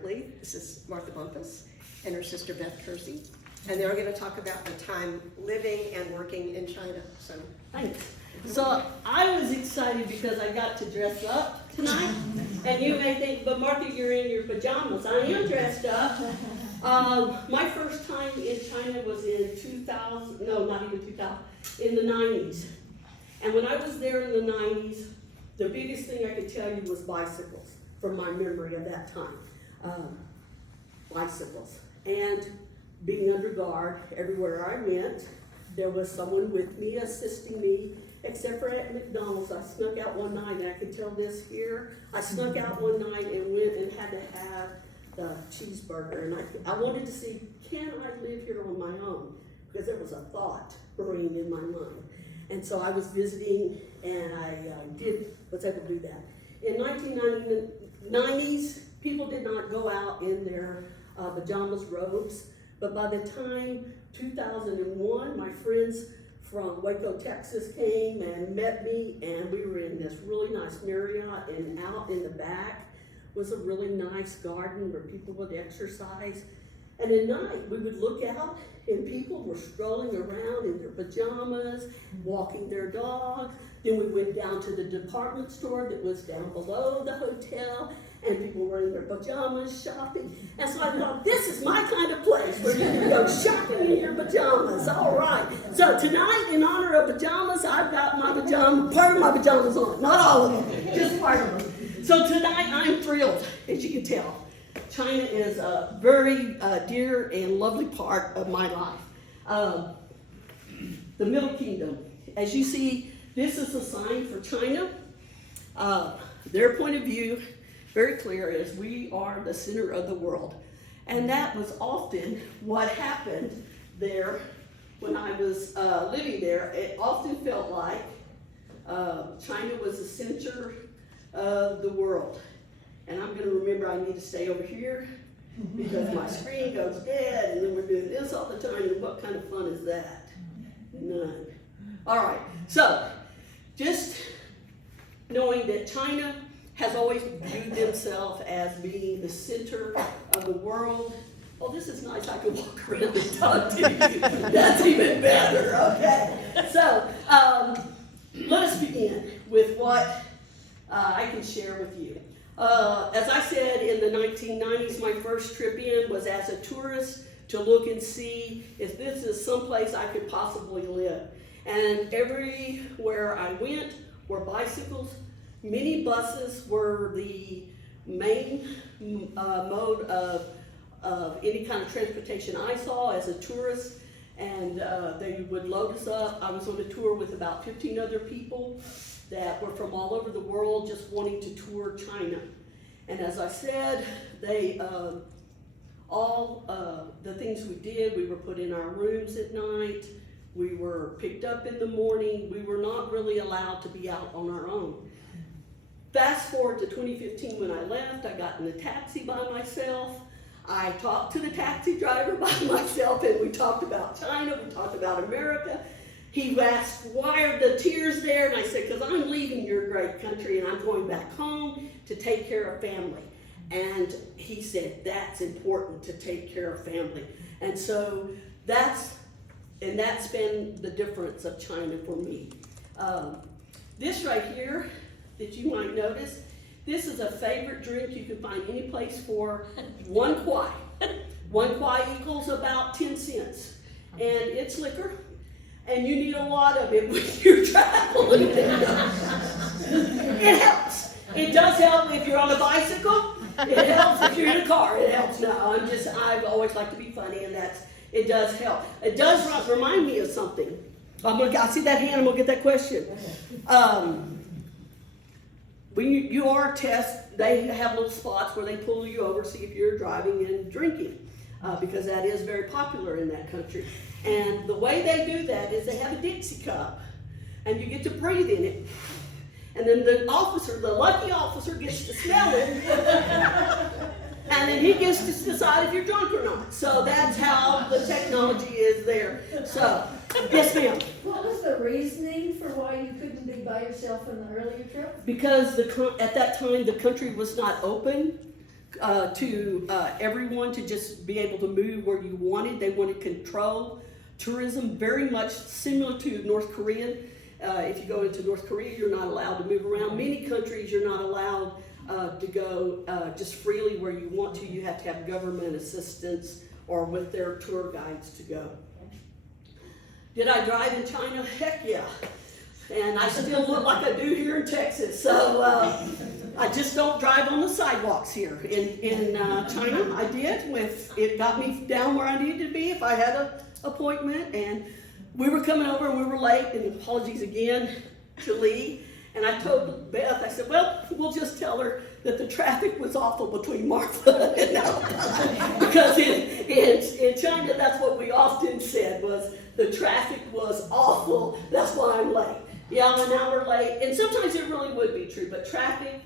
currently. This is Martha Bumpas and her sister Beth Kerzee. And they're going to talk about the time living and working in China. So, thanks. So I was excited because I got to dress up tonight. And you may think, but Martha, you're in your pajamas. I am dressed up. My first time in China was in 2000, no, not even 2000, in the 90s. And when I was there in the 90s, the biggest thing I could tell you was bicycles, from my memory of that time. Bicycles. And being under guard everywhere I went, there was someone with me, assisting me, except for at McDonald's. I snuck out one night, and I can tell this here. I snuck out one night and went and had to have the cheeseburger. And I wanted to see, can I live here on my own? Because there was a thought brewing in my mind. And so I was visiting, and I was able to do that. In 1990s, people did not go out in their pajamas, robes. But by the time 2001, my friends from Waco, Texas came and met me, and we were in this really nice Marriott, and out in the back was a really nice garden where people would exercise. And at night, we would look out, and people were strolling around in their pajamas, walking their dogs. Then we went down to the department store that was down below the hotel, and people were in their pajamas shopping. And so I thought, this is my kind of place where you can go shopping in your pajamas. All right. So tonight, in honor of pajamas, I've got my part of my pajamas on. Not all of them, just part of them. So tonight, I'm thrilled, as you can tell. China is a very dear and lovely part of my life. The Middle Kingdom. As you see, this is a sign for China. Their point of view, very clear, is we are the center of the world. And that was often what happened there when I was living there. It often felt like China was the center of the world. And I'm going to remember I need to stay over here because my screen goes dead, and then we're doing this all the time, and what kind of fun is that? None. All right, so just knowing that China has always viewed themselves as being the center of the world. Oh, this is nice. I can walk around and talk to you. That's even better, okay? So let us begin with what I can share with you. As I said, in the 1990s, my first trip in was as a tourist to look and see if this is someplace I could possibly live. And everywhere I went were bicycles. Mini buses were the main mode of any kind of transportation I saw as a tourist. And they would load us up. I was on a tour with about 15 other people that were from all over the world just wanting to tour China. And as I said, they all the things we did, we were put in our rooms at night, we were picked up in the morning, we were not really allowed to be out on our own. Fast forward to 2015 when I left, I got in a taxi by myself. I talked to the taxi driver by myself, and we talked about China, we talked about America. He asked, why are the tears there? And I said, because I'm leaving your great country and I'm going back home to take care of family. And he said, that's important, to take care of family. And so that's been the difference of China for me. This right here that you might notice, this is a favorite drink you can find any place for 1 kwai. 1 kwai equals about 10 cents. And it's liquor. And you need a lot of it when you're traveling. It helps. It does help if you're on a bicycle. It helps if you're in a car. It helps. No, I've always liked to be funny, and it does help. It does remind me of something. I see that hand, I'm gonna get that question. When you are tested, they have little spots where they pull you over, see if you're driving and drinking, because that is very popular in that country. And the way they do that is they have a Dixie cup, and you get to breathe in it. And then the lucky officer gets to smell it, and then he gets to decide if you're drunk or not. So that's how the technology is there. So, yes ma'am. What was the reasoning for why you couldn't be by yourself in the earlier trip? Because at that time the country was not open. to everyone to just be able to move where you wanted. They wanted control. Tourism, very much similar to North Korean. If you go into North Korea, you're not allowed to move around. Many countries, you're not allowed to go just freely where you want to. You have to have government assistance or with their tour guides to go. Did I drive in China? Heck yeah. And I still look like I do here in Texas. So I just don't drive on the sidewalks here. In China, I did. It got me down where I needed to be if I had an appointment. And we were coming over and we were late, and apologies again to Lee. And I told Beth, I said, well, we'll just tell her that the traffic was awful between Martha and Alpine. Because in China, that's what we often said was the traffic was awful, that's why I'm late. Yeah, I'm an hour late, and sometimes it really would be true, but traffic,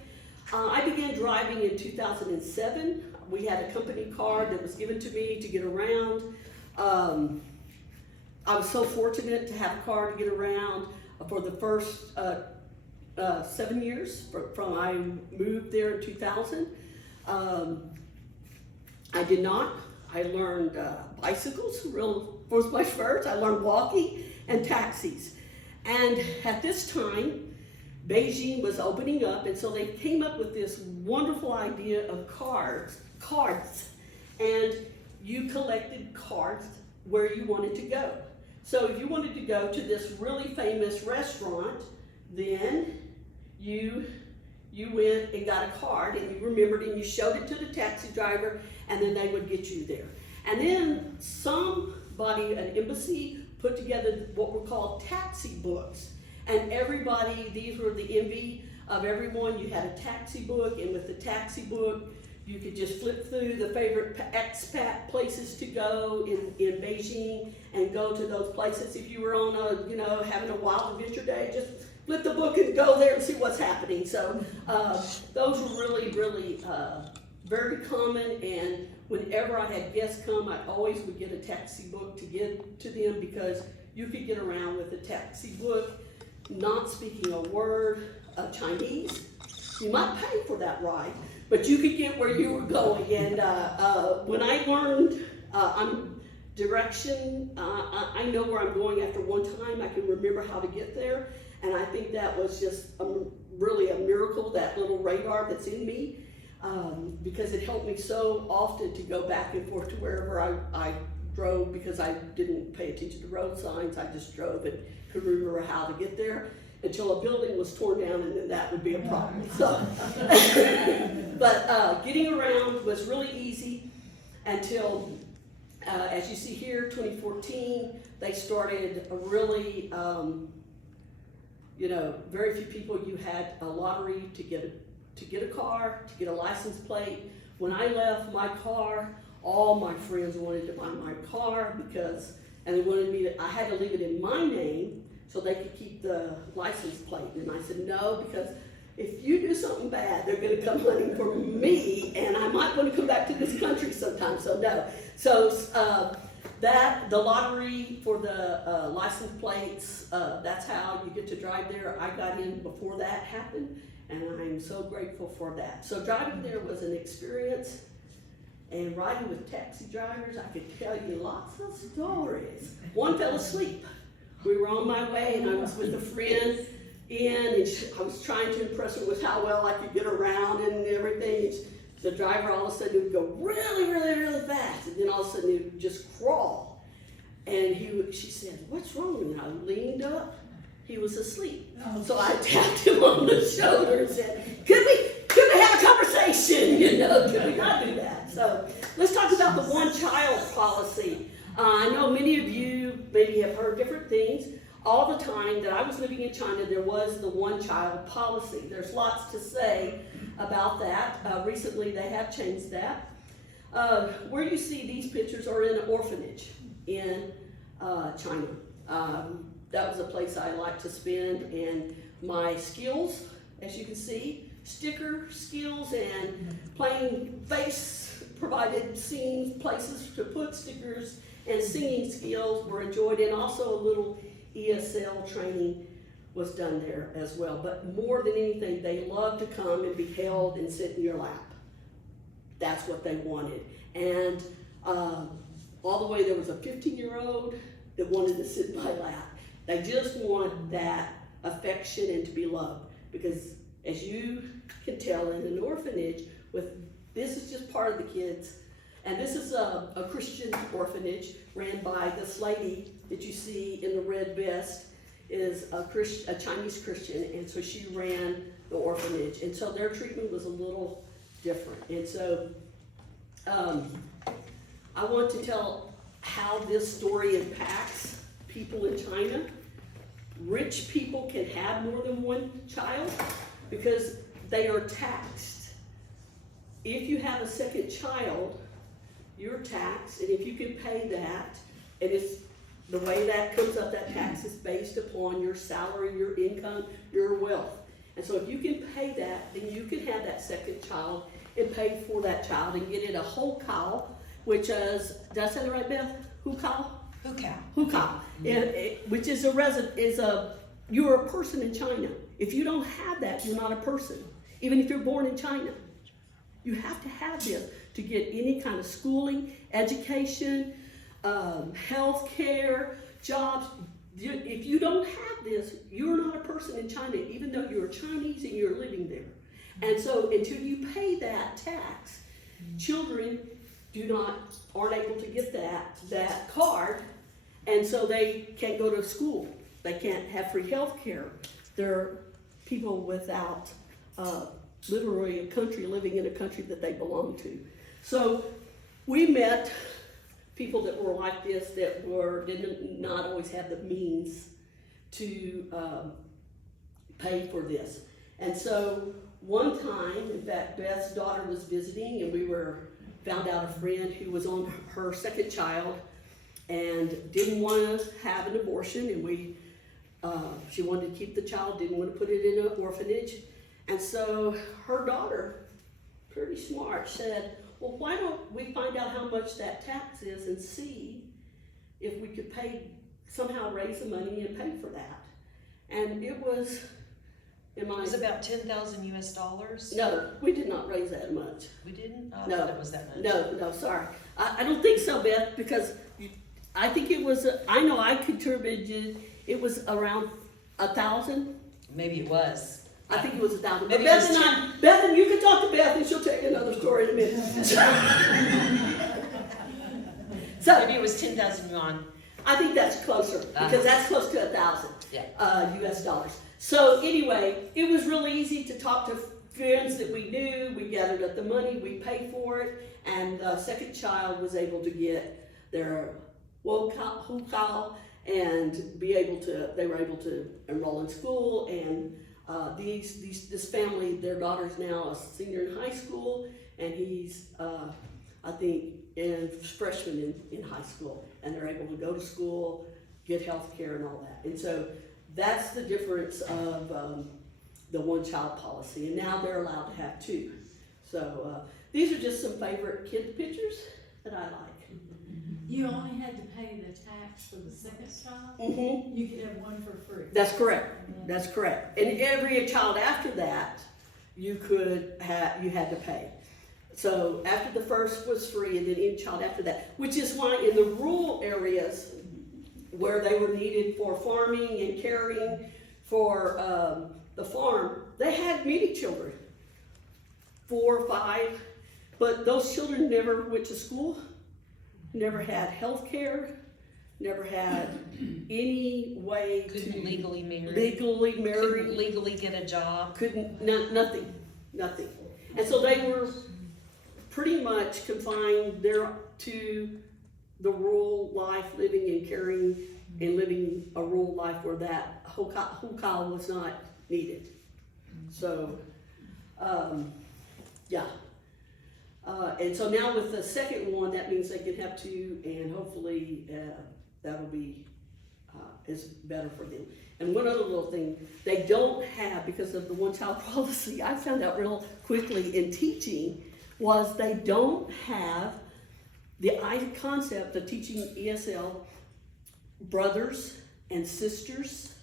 I began driving in 2007. We had a company car that was given to me to get around. I was so fortunate to have a car to get around for the first 7 years from I moved there in 2000. I did not. I learned bicycles, was my first. I learned walking and taxis. And at this time, Beijing was opening up, and so they came up with this wonderful idea of cards, and you collected cards where you wanted to go. So if you wanted to go to this really famous restaurant, then you went and got a card, and you remembered, and you showed it to the taxi driver, and then they would get you there. And then somebody, an embassy, put together what were called taxi books. And everybody, these were the envy of everyone. You had a taxi book, and with the taxi book, you could just flip through the favorite expat places to go in Beijing and go to those places. If you were on a, having a wild adventure day, just flip the book and go there and see what's happening. So those were really, really very common, and whenever I had guests come, I always would get a taxi book to give to them because you could get around with a taxi book, not speaking a word of Chinese. You might pay for that ride, but you could get where you were going. And when I learned direction, I know where I'm going after one time. I can remember how to get there, and I think that was just really a miracle, that little radar that's in me. Because it helped me so often to go back and forth to wherever I drove, because I didn't pay attention to road signs. I just drove and could remember how to get there until a building was torn down, and then that would be a problem. So, but getting around was really easy until, as you see here, 2014, they started a really, very few people. You had a lottery to get a car, to get a license plate. When I left my car, all my friends wanted to buy my car and they wanted me to, I had to leave it in my name so they could keep the license plate. And I said, no, because if you do something bad, they're gonna come hunting for me, and I might want to come back to this country sometime, so no. So the lottery for the license plates, that's how you get to drive there. I got in before that happened, and I'm so grateful for that. So driving there was an experience, and riding with taxi drivers, I could tell you lots of stories. One fell asleep. We were on my way, and I was with a friend, and I was trying to impress her with how well I could get around and everything. The driver all of a sudden would go really, really, really fast, and then all of a sudden he would just crawl. And she said, "What's wrong?" And I leaned up. He was asleep. So I tapped him on the shoulder and said, could we have a conversation? Could we not do that? So let's talk about the one-child policy. I know many of you maybe have heard different things. All the time that I was living in China, there was the one-child policy. There's lots to say about that. Recently, they have changed that. Where you see these pictures are in an orphanage in China. That was a place I liked to spend, and my skills, as you can see, sticker skills and playing face provided scenes, places to put stickers, and singing skills were enjoyed, and also a little ESL training was done there as well. But more than anything, they loved to come and be held and sit in your lap. that's what they wanted. And all the way, there was a 15-year-old that wanted to sit in my lap. They just want that affection and to be loved. Because as you can tell, in an orphanage, this is just part of the kids. And this is a Christian orphanage ran by this lady that you see in the red vest is a Chinese Christian, and so she ran the orphanage. And so their treatment was a little different. And so I want to tell how this story impacts people in China. Rich people can have more than one child because they are taxed. If you have a second child, you're taxed, and if you can pay that, and it's the way that comes up, that tax is based upon your salary, your income, your wealth. And so if you can pay that, then you can have that second child and pay for that child and get it a whole cow, which is, did I say that right, Beth? Hukao? Hukao. Which is you're a person in China. If you don't have that, you're not a person. Even if you're born in China. You have to have this to get any kind of schooling, education, health care, jobs. If you don't have this, you're not a person in China, even though you're Chinese and you're living there. And so until you pay that tax, children aren't able to get that card, and so they can't go to school. They can't have free health care. They're people without literally a country, living in a country that they belong to. So we met people that were like this, that did not always have the means to pay for this. And so one time, in fact, Beth's daughter was visiting, and we found out a friend who was on her second child and didn't want to have an abortion, and she wanted to keep the child, didn't want to put it in an orphanage. And so her daughter, pretty smart, said, well, why don't we find out how much that tax is and see if we could somehow raise the money and pay for that. And it was, It was about $10,000 US. No, we did not raise that much. We didn't? I No. thought it was that much. No, sorry. I don't think so, Beth, because I think it was, I know I contributed, it was around 1,000. Maybe it was. I think it was 1,000. But Maybe Beth it was Beth, and you can talk to Beth and she'll tell you another story in a minute. So Maybe it was 10,000 yuan. I think that's closer, because that's close to 1,000 US dollars. So anyway, it was really easy to talk to friends that we knew. We gathered up the money, we paid for it, and the second child was able to get their hukao and they were able to enroll in school. And this family, their daughter's now a senior in high school, and he's I think a freshman in high school, and they're able to go to school, get health care and all that. And so that's the difference of the one-child policy, and now they're allowed to have two. So these are just some favorite kid pictures that I like. You only had to pay the tax for the second child? Mm-hmm. You could have one for free? That's correct. That's correct. And every child after that, you had to pay. So after the first was free, and then any child after that, which is why in the rural areas where they were needed for farming and caring for the farm, they had many children, 4 or 5, but those children never went to school, never had health care, never had any way Couldn't legally marry. Couldn't Couldn't legally get a job. Nothing. And so they were pretty much confined to the rural life, living and caring and living a rural life where that hukao was not needed. So, and so now with the second one, that means they can have 2, and hopefully that'll be is better for them. And one other little thing, they don't have, because of the one-child policy, I found out real quickly in teaching, was they don't have the concept of teaching ESL brothers and sisters,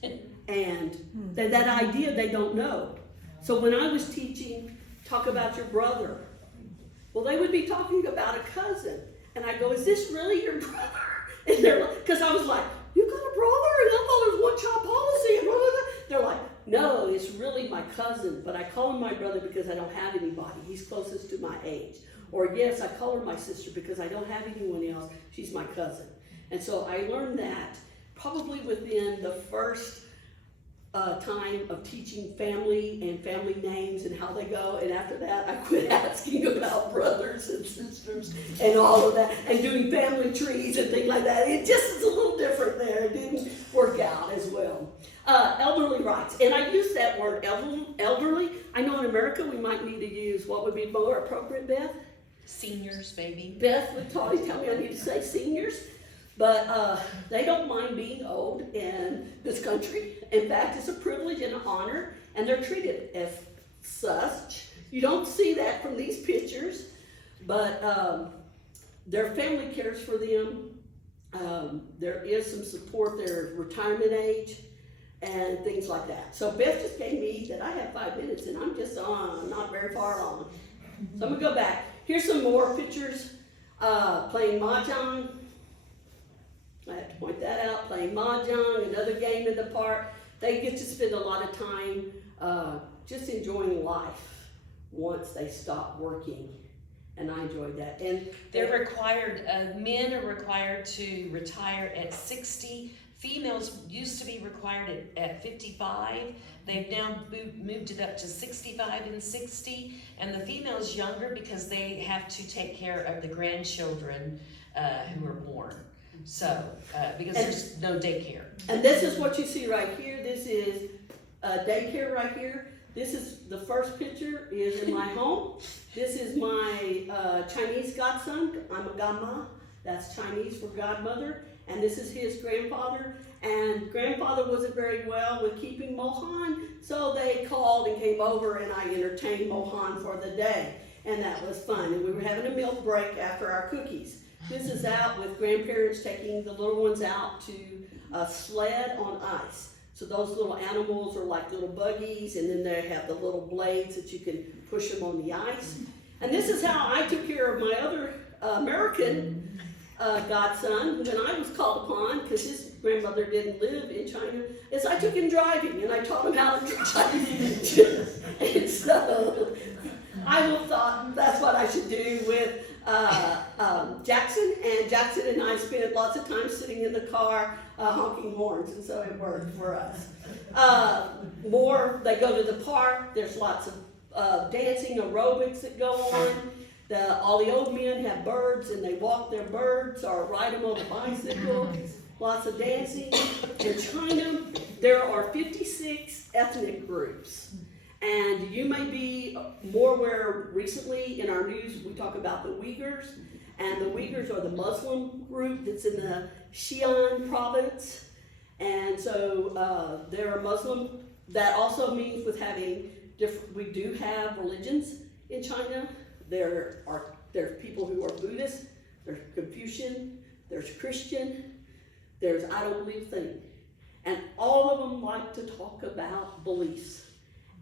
and that idea they don't know. So when I was teaching, talk about your brother, Well, they would be talking about a cousin. And I go, is this really your brother? And they're like, because I was like, you got a brother? And I thought it was one-child policy. And blah, blah, blah. They're like, no, it's really my cousin. But I call him my brother because I don't have anybody. He's closest to my age. Or yes, I call her my sister because I don't have anyone else. She's my cousin. And so I learned that probably within the first time of teaching family and family names and how they go, and after that I quit asking about brothers and sisters and all of that and doing family trees and things like that. It just is a little different there. It didn't work out as well. Elderly rights, and I use that word elderly. I know in America we might need to use what would be more appropriate, Beth? Seniors, maybe. Beth would tell me I need to say seniors. But they don't mind being old in this country. In fact, it's a privilege and an honor, and they're treated as such. You don't see that from these pictures, but their family cares for them. There is some support, their retirement age, and things like that. So Beth just gave me that I have 5 minutes, and I'm just not very far on. So I'm gonna go back. Here's some more pictures. Playing mahjong. I have to point that out, playing mahjong, another game in the park. They get to spend a lot of time just enjoying life once they stop working, and I enjoyed that. And They're required, men are required to retire at 60. Females used to be required at 55. They've now moved it up to 65 and 60. And the females younger because they have to take care of the grandchildren who are born. So, because there's no daycare. And this is what you see right here. This is daycare right here. This is the first picture is in my home. This is my Chinese godson. I'm a godma. That's Chinese for godmother. And this is his grandfather. And grandfather wasn't very well with keeping Mohan, so they called and came over, and I entertained Mohan for the day. And that was fun. And we were having a milk break after our cookies. This is out with grandparents taking the little ones out to a sled on ice. So those little animals are like little buggies, and then they have the little blades that you can push them on the ice. And this is how I took care of my other American godson when I was called upon, because his grandmother didn't live in China, is I took him driving, and I taught him how to drive. And so I thought that's what I should do with Jackson, and Jackson and I spent lots of time sitting in the car honking horns, and so it worked for us. They go to the park. There's lots of dancing, aerobics that go on. All the old men have birds, and they walk their birds or ride them on a bicycle. Lots of dancing. In China, there are 56 ethnic groups. And you may be more aware, recently in our news, we talk about the Uyghurs. And the Uyghurs are the Muslim group that's in the Xi'an province. And so they're Muslim. That also means with having different, we do have religions in China. There's people who are Buddhist, there's Confucian, there's Christian, there's I don't believe thing. And all of them like to talk about beliefs.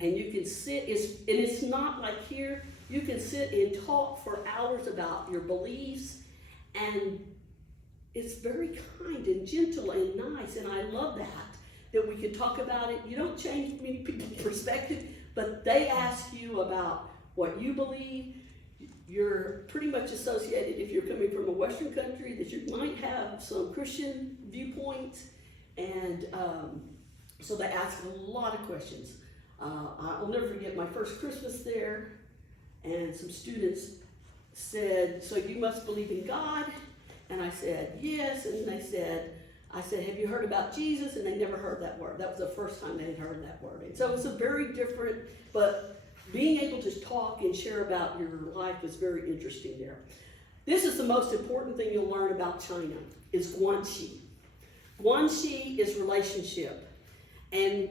And you can sit, and it's not like here, you can sit and talk for hours about your beliefs, and it's very kind and gentle and nice, and I love that we can talk about it. You don't change many people's perspective, but they ask you about what you believe. You're pretty much associated, if you're coming from a Western country, that you might have some Christian viewpoints, and so they ask a lot of questions. I'll never forget my first Christmas there, and some students said, so you must believe in God? And I said, yes, and I said, have you heard about Jesus? And they never heard that word. That was the first time they had heard that word. And so it was a very different, but being able to talk and share about your life was very interesting there. This is the most important thing you'll learn about China, is guanxi. Guanxi is relationship. And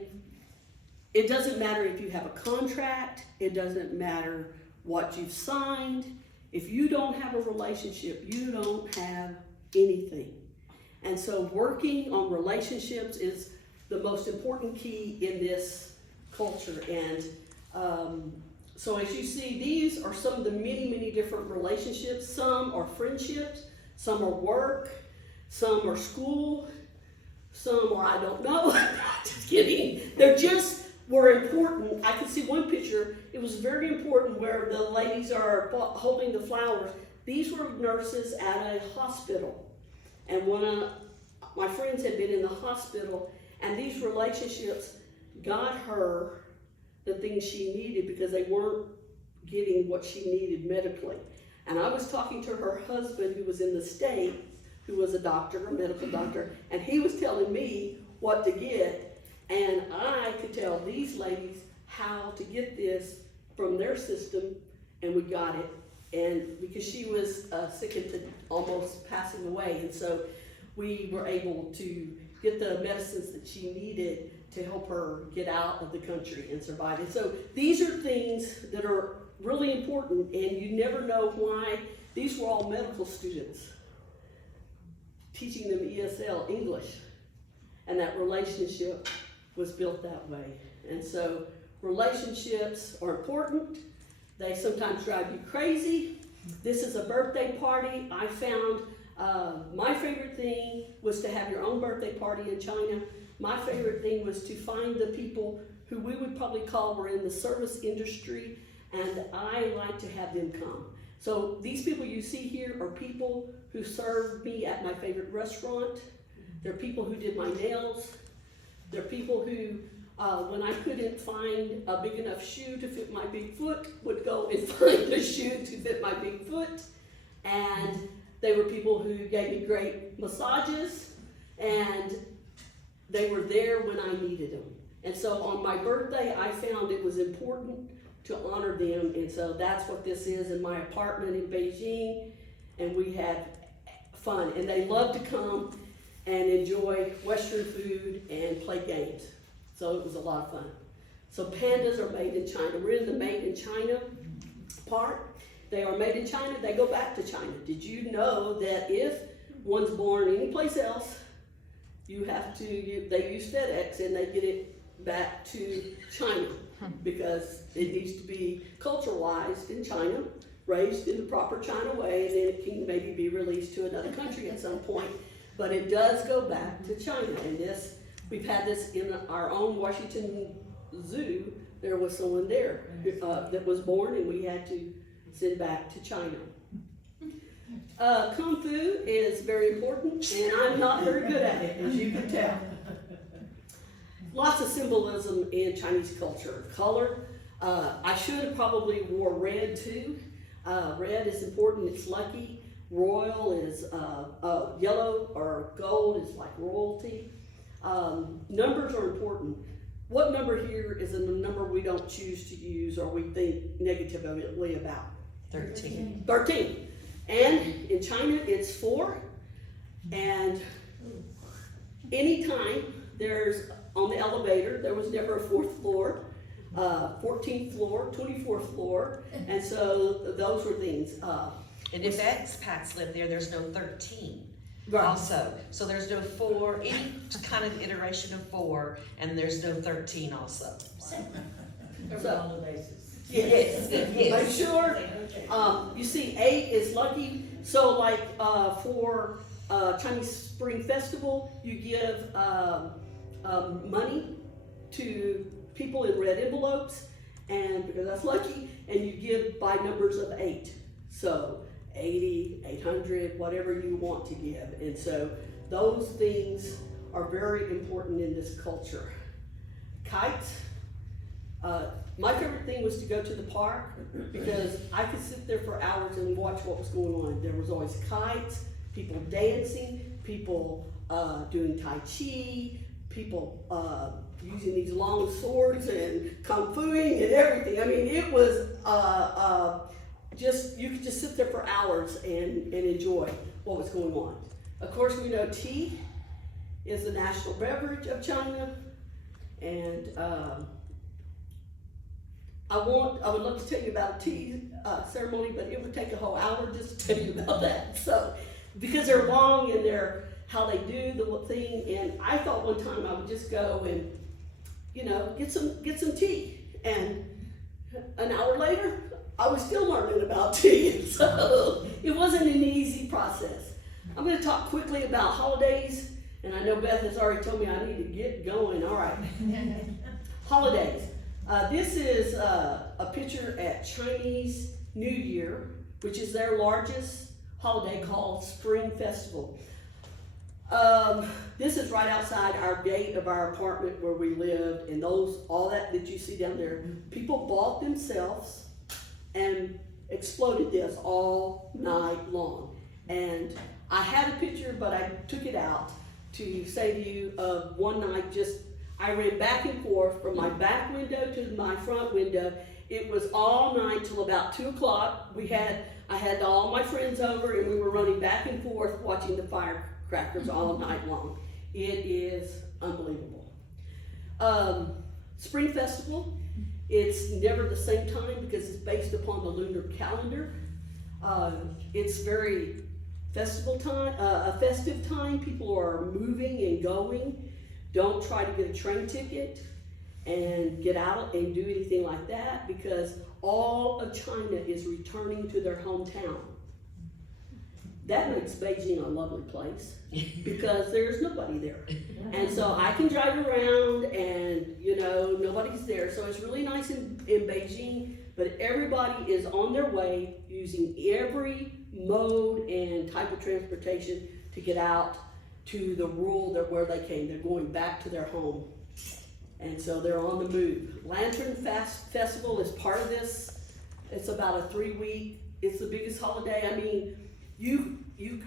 it doesn't matter if you have a contract, it doesn't matter what you've signed. If you don't have a relationship, you don't have anything. And so working on relationships is the most important key in this culture. And So as you see, these are some of the many, many different relationships. Some are friendships, some are work, some are school, some are I don't know. Just kidding. They're just were important. I can see one picture. It was very important where the ladies are holding the flowers. These were nurses at a hospital. And one of my friends had been in the hospital, and these relationships got her the things she needed because they weren't getting what she needed medically. And I was talking to her husband who was in the States, who was a doctor, a medical doctor, and he was telling me what to get, and I could tell these ladies how to get this from their system, and we got it. And because she was sick and almost passing away, and so we were able to get the medicines that she needed to help her get out of the country and survive. And so these are things that are really important, and you never know why. These were all medical students teaching them ESL, English, and that relationship was built that way. And so relationships are important. They sometimes drive you crazy. This is a birthday party. I found my favorite thing was to have your own birthday party in China. My favorite thing was to find the people who we would probably call were in the service industry, and I like to have them come. So these people you see here are people who served me at my favorite restaurant. They're people who did my nails. They're people who, when I couldn't find a big enough shoe to fit my big foot, would go and find a shoe to fit my big foot. And they were people who gave me great massages, and they were there when I needed them. And so on my birthday, I found it was important to honor them, and so that's what this is in my apartment in Beijing, and we had fun. And they love to come and enjoy Western food and play games. So it was a lot of fun. So pandas are made in China. We're in the made in China part. They are made in China, they go back to China. Did you know that if one's born anyplace else, you have to, they use FedEx and they get it back to China because it needs to be culturalized in China, raised in the proper China way, and then it can maybe be released to another country at some point. But it does go back to China, and this, we've had this in our own Washington Zoo. There was someone there that was born, and we had to send back to China. Kung Fu is very important, and I'm not very good at it, as you can tell. Lots of symbolism in Chinese culture. Color, I should have probably wore red too. Red is important, it's lucky. Royal is yellow or gold is like royalty. Numbers are important. What number here is a number we don't choose to use or we think negatively about? 13. 13. And in China it's 4. And anytime there's on the elevator, there was never a 4th floor, 14th floor, 24th floor. And so those were things. And if expats live there, there's no 13 Right. also. So there's no 4, any kind of iteration of 4, and there's no 13 also. Cover all the bases. Yes. Yes. Make sure. You see, 8 is lucky. So like for Chinese Spring Festival, you give money to people in red envelopes, and because that's lucky, and you give by numbers of 8. So 80, 800, whatever you want to give. And so those things are very important in this culture. Kites. My favorite thing was to go to the park because I could sit there for hours and watch what was going on. There was always kites, people dancing, people doing Tai Chi, people using these long swords and kung fuing and everything. I mean, it was you could just sit there for hours and enjoy what was going on. Of course, we know tea is the national beverage of China, and I would love to tell you about a tea ceremony, but it would take a whole hour just to tell you about that. So, because they're long and they're how they do the thing, and I thought one time I would just go and, get some tea, and An hour later, I was still learning about tea, so it wasn't an easy process. I'm going to talk quickly about holidays, and I know Beth has already told me I need to get going. All right. Holidays. This is a picture at Chinese New Year, which is their largest holiday called Spring Festival. This is right outside our gate of our apartment where we lived, and all that you see down there, people bought themselves and exploded this all night long. And I had a picture, but I took it out to save you of one night. I ran back and forth from my back window to my front window. It was all night till about 2 o'clock. I had all my friends over, and we were running back and forth watching the firecrackers all night long. It is unbelievable. Spring Festival, it's never the same time because it's based upon the lunar calendar. It's very a festive time. People are moving and going. Don't try to get a train ticket and get out and do anything like that, because all of China is returning to their hometown. That makes Beijing a lovely place because there's nobody there. And so I can drive around and, nobody's there. So it's really nice in Beijing, but everybody is on their way using every mode and type of transportation to get out to the rural where they came. They're going back to their home. And so they're on the move. Lantern Festival is part of this. It's about a 3-week, it's the biggest holiday. I mean, you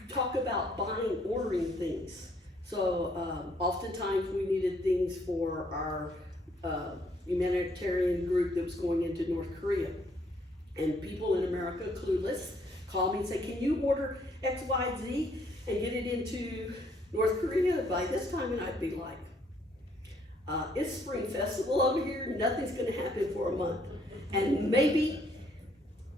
talk about ordering things. So oftentimes we needed things for our humanitarian group that was going into North Korea. And people in America, clueless, call me and say, can you order X, Y, Z and get it into North Korea by this time? And I'd be like, it's Spring Festival over here, nothing's gonna happen for a month. And maybe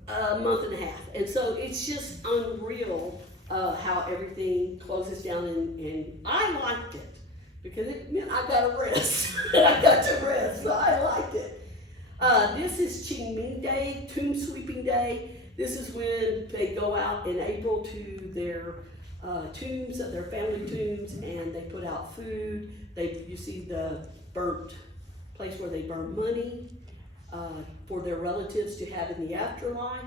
a month and a half. And so it's just unreal how everything closes down, and I liked it because it meant I got to rest. I got to rest, so I liked it. This is Qingming Day, Tomb Sweeping Day. This is when they go out in April to their tombs, their family tombs, and they put out food. You see the burnt place where they burn money for their relatives to have in the afterlife,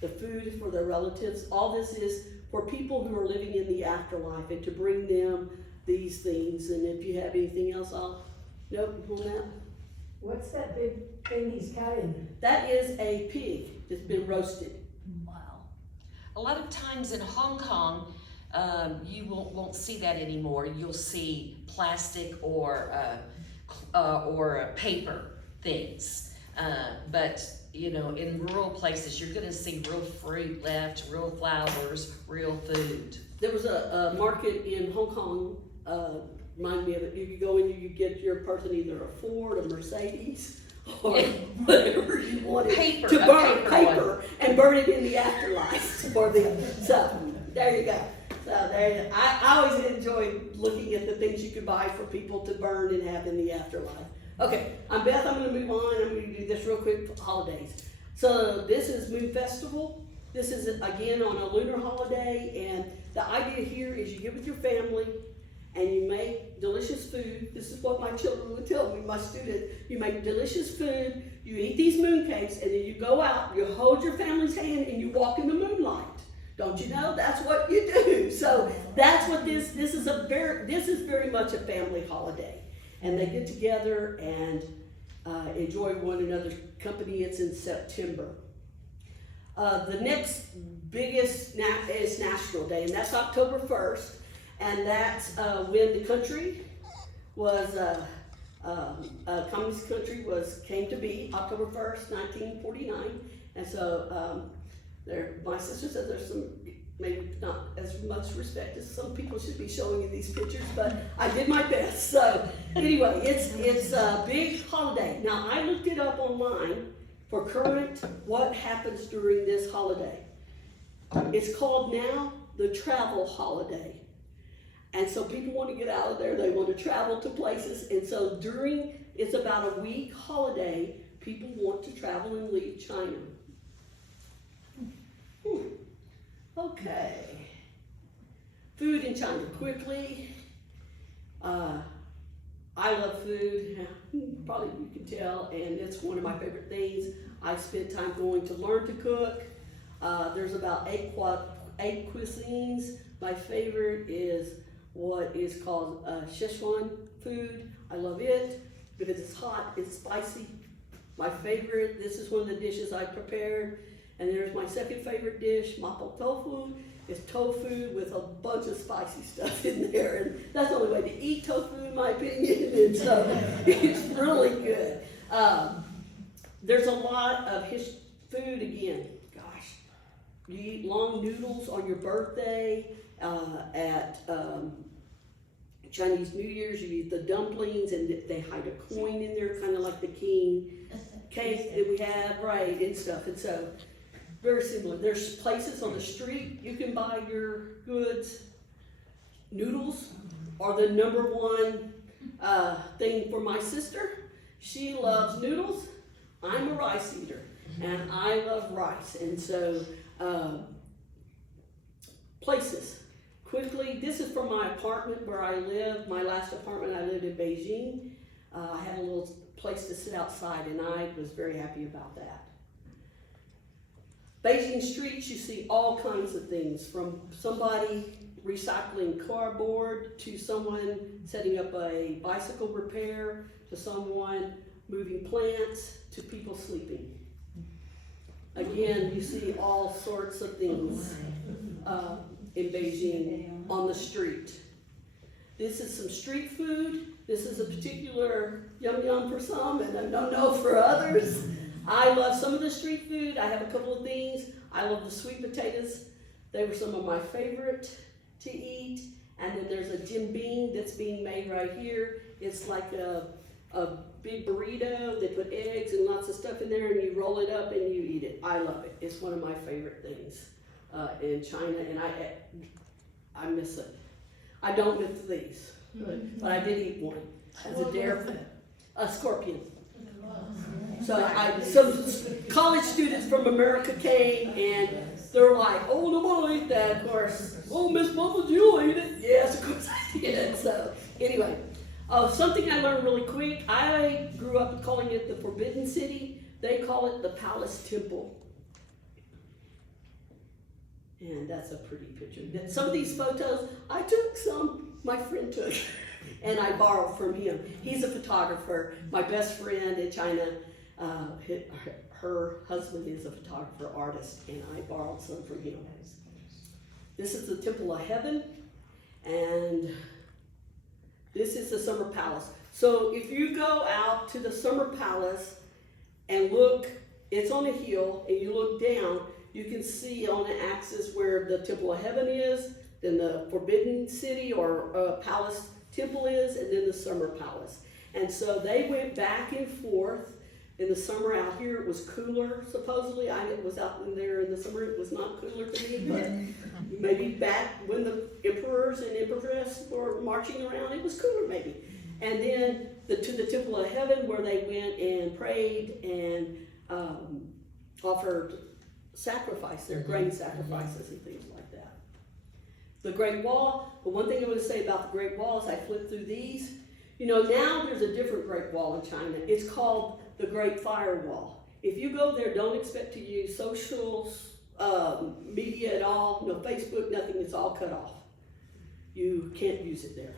the food for their relatives. All this is for people who are living in the afterlife and to bring them these things. And if you have anything else, nope, on that. What's that big thing he's carrying? That is a pig that's been roasted. Wow. A lot of times in Hong Kong, you won't see that anymore. You'll see plastic or paper things. But in rural places, you're gonna see real fruit left, real flowers, real food. There was a market in Hong Kong, remind me of it. You could go in, you could get your person either a Ford, a Mercedes, or whatever you wanted Paper, to burn paper and burn it in the afterlife for them. So there you go. So I always enjoyed looking at the things you could buy for people to burn and have in the afterlife. Okay, I'm Beth. I'm going to move on. I'm going to do this real quick for holidays. So this is Moon Festival. This is, again, on a lunar holiday, and the idea here is you get with your family and you make delicious food. This is what my children would tell me, my students. You make delicious food, you eat these moon cakes, and then you go out, you hold your family's hand, and you walk in the moonlight. Don't you know? That's what you do. So that's what this is very much a family holiday. And they get together and enjoy one another's company. It's in September. The next biggest is National Day, and that's October 1st. And that's when the country was, communist country came to be, October 1st, 1949. And so my sister said there's some, maybe not as much respect as some people should be showing in these pictures, but I did my best. So anyway, it's a big holiday. Now I looked it up online for current what happens during this holiday. It's called now the travel holiday. And so people want to get out of there, they want to travel to places. And so it's about a week holiday, people want to travel and leave China. Okay. Food in China, quickly. I love food, probably you can tell, and it's one of my favorite things. I spent time going to learn to cook. There's about eight cuisines. My favorite is what is called Szechuan food. I love it because it's hot, it's spicy. My favorite, this is one of the dishes I prepared. And there's my second favorite dish, mapo tofu. It's tofu with a bunch of spicy stuff in there. And that's the only way to eat tofu, in my opinion. And so it's really good. There's a lot of food again. Gosh, you eat long noodles on your birthday. At Chinese New Year's, you eat the dumplings, and they hide a coin in there, kind of like the king cake that we have, right, and stuff. And so, very similar. There's places on the street you can buy your goods. Noodles are the number one thing for my sister. She loves noodles. I'm a rice eater, and I love rice. And so, places. Quickly, this is from my apartment where I live. My last apartment, I lived in Beijing. I had a little place to sit outside, and I was very happy about that. Beijing streets, you see all kinds of things, from somebody recycling cardboard to someone setting up a bicycle repair to someone moving plants to people sleeping. Again, you see all sorts of things in Beijing on the street. This is some street food. This is a particular yum yum for some and a no-no for others. I love some of the street food. I have a couple of things. I love the sweet potatoes. They were some of my favorite to eat. And then there's a jimbing that's being made right here. It's like a big burrito. They put eggs and lots of stuff in there, and you roll it up and you eat it. I love it. It's one of my favorite things in China, and I miss it. I don't miss these, but I did eat one as a dare, a scorpion. So some college students from America came, and they're like, "Oh, no, I won't eat that." Of course, "Oh, Miss Bumpas, you'll eat it." Yes, of course I did. So anyway, something I learned really quick. I grew up calling it the Forbidden City. They call it the Palace Temple. And that's a pretty picture. Some of these photos, I took some, my friend took, and I borrowed from him. He's a photographer. My best friend in China, her husband is a photographer artist, and I borrowed some from him. This is the Temple of Heaven, and this is the Summer Palace. So if you go out to the Summer Palace and look, it's on a hill, and you look down, you can see on the axis where the Temple of Heaven is, then the Forbidden City or Palace Temple is, and then the Summer Palace. And so they went back and forth. In the summer out here, it was cooler, supposedly. I was out in there in the summer, it was not cooler to me, but maybe back when the emperors and empress were marching around, it was cooler maybe. And then to the Temple of Heaven, where they went and prayed and offered sacrifice, their grain sacrifices and things like that. The Great Wall, the one thing I want to say about the Great Wall is I flipped through these. You know, now there's a different Great Wall in China. It's called the Great Firewall. If you go there, don't expect to use social media at all, no Facebook, nothing, it's all cut off. You can't use it there.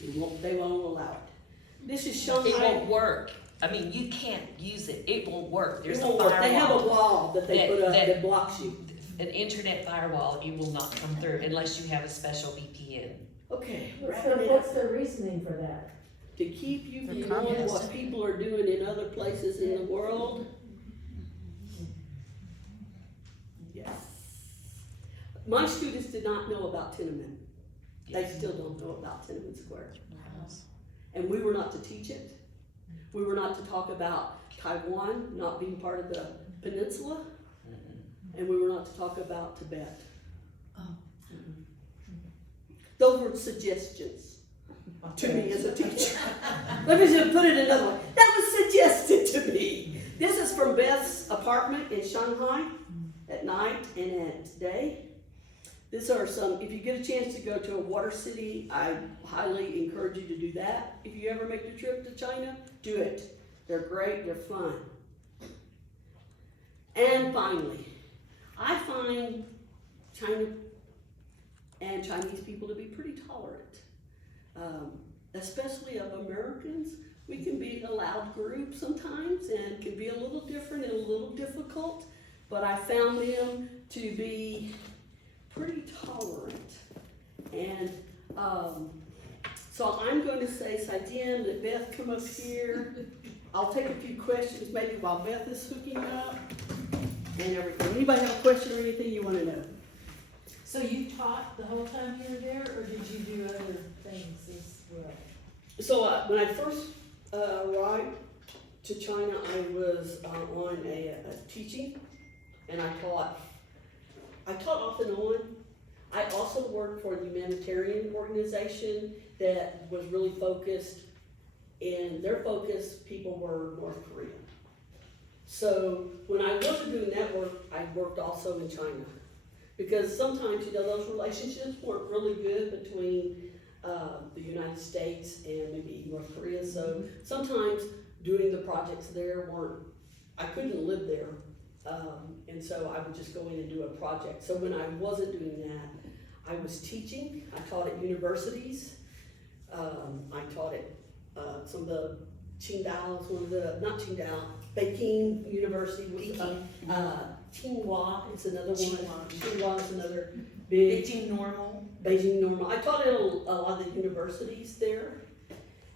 They won't allow it. This is Shanghai. It won't work. I mean, you can't use it. It won't work. There's a They have a firewall. wall that they put up that blocks you. An internet firewall, you will not come through unless you have a special VPN. Okay, What's the reasoning for that? to keep you from knowing what people are doing in other places in the world. Yes. My students did not know about Tiananmen. They still don't know about Tiananmen Square. And we were not to teach it. We were not to talk about Taiwan not being part of the peninsula. And we were not to talk about Tibet. Those were suggestions to me as a teacher. Let me just put it another way. That was suggested to me. from Beth's apartment in Shanghai at night and at day. These are some, if you get a chance to go to a water city, I highly encourage you to do that. If you ever make the trip to China, do it. They're great, they're fun. And finally, I find China and Chinese people to be pretty tolerant, especially of Americans. We can be a loud group sometimes and can be a little different and a little difficult, but I found them to be pretty tolerant. And so I'm going to say, Saidian, let Beth come up here. I'll take a few questions maybe while Beth is hooking up and everything. Anybody have a question or anything you want to know? So you taught the whole time you were there, or did you do other things as well? So when I first arrived to China, I was on a teaching, and I taught off and on. I also worked for a humanitarian organization that was really focused, and their focus people were North Korea. So when I wasn't doing that work, I worked also in China. Because sometimes, those relationships weren't really good between the United States and maybe North Korea. So sometimes doing the projects there I couldn't live there. And so I would just go in and do a project. So when I wasn't doing that, I was teaching. I taught at universities. I taught at some of the Peking University was Tsinghua is another one. Tsinghua is another big. Beijing Normal. I taught at a lot of the universities there,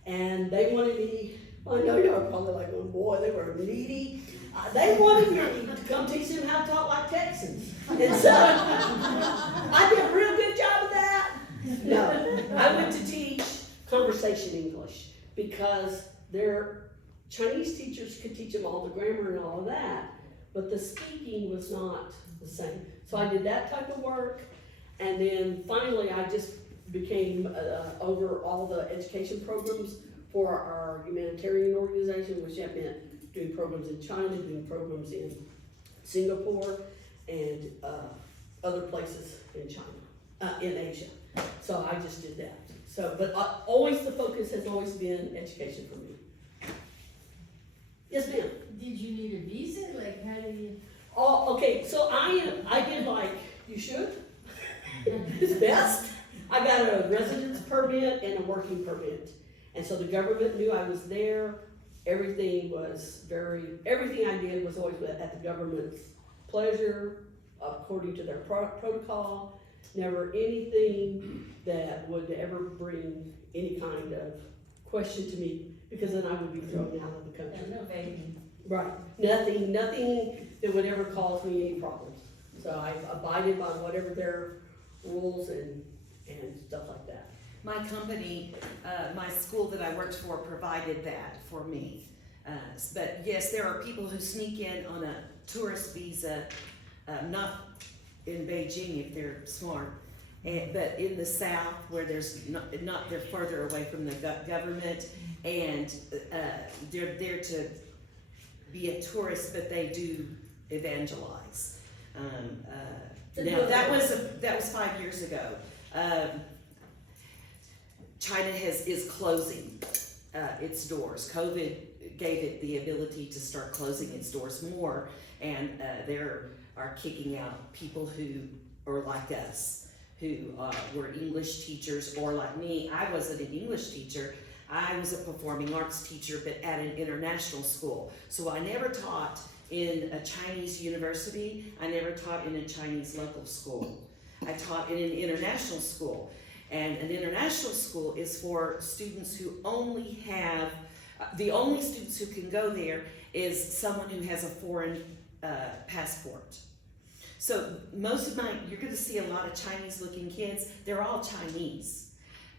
and they wanted me. I know y'all are probably like, oh boy, they were needy. They wanted me to come teach them how to talk like Texans, and so I did a real good job of that. No, I went to teach conversation English because their Chinese teachers could teach them all the grammar and all of that, but the speaking was not the same. So I did that type of work, and then finally I just became over all the education programs for our humanitarian organization, which that meant doing programs in China, doing programs in Singapore, and other places in China, in Asia. So I just did that. So, but always the focus has always been education for me. Yes, ma'am. Did you need a visa? Like, how do you? Oh, okay. So I did like you should. It's best. I got a residence permit and a working permit, and so the government knew I was there. Everything I did was always at the government's pleasure, according to their protocol. Never anything that would ever bring any kind of question to me, because then I would be thrown out of the country. No begging. Right. Nothing that would ever cause me any problems. So I abided by whatever their rules and stuff like that. My company, my school that I worked for provided that for me. But yes, there are people who sneak in on a tourist visa, not in Beijing if they're smart, but in the south where there's not they're further away from the government, and they're there to be a tourist, but they do evangelize. Now that was 5 years ago. China is closing its doors. COVID gave it the ability to start closing its doors more, and they are kicking out people who are like us, who were English teachers, or like me. I wasn't an English teacher. I was a performing arts teacher, but at an international school. So I never taught in a Chinese university. I never taught in a Chinese local school. I taught in an international school. And an international school is for students who only have, the only students who can go there is someone who has a foreign passport. So you're gonna see a lot of Chinese looking kids. They're all Chinese,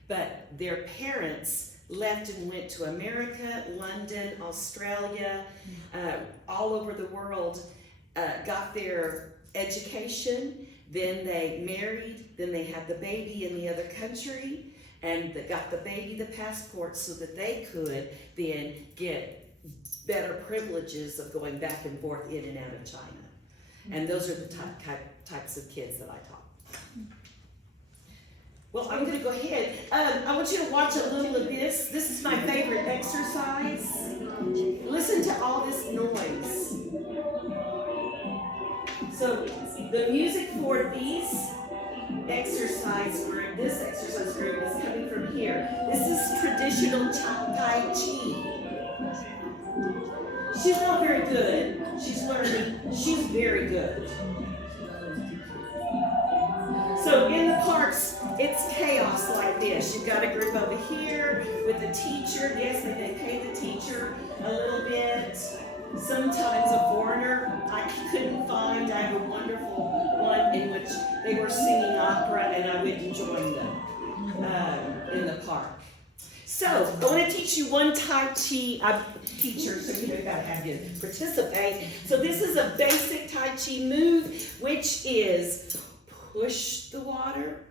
but their parents left and went to America, London, Australia, all over the world, got their education, then they married, then they had the baby in the other country, and they got the baby the passport so that they could then get better privileges of going back and forth in and out of China. And those are the types of kids that I taught. Well, I'm gonna go ahead. I want you to watch a little of this. This is my favorite exercise. Listen to all this noise. So the music for this exercise group is coming from here. This is traditional Tai Chi. She's not very good. She's learning. She's very good. So in the parks, it's chaos like this. You've got a group over here with the teacher. Yes, they pay the teacher a little bit. Sometimes a foreigner I couldn't find. I have a wonderful one in which they were singing opera, and I went and joined them in the park. So I want to teach you one Tai Chi. I'm a teacher, so you know got to have you participate. So this is a basic Tai Chi move, which is push the water,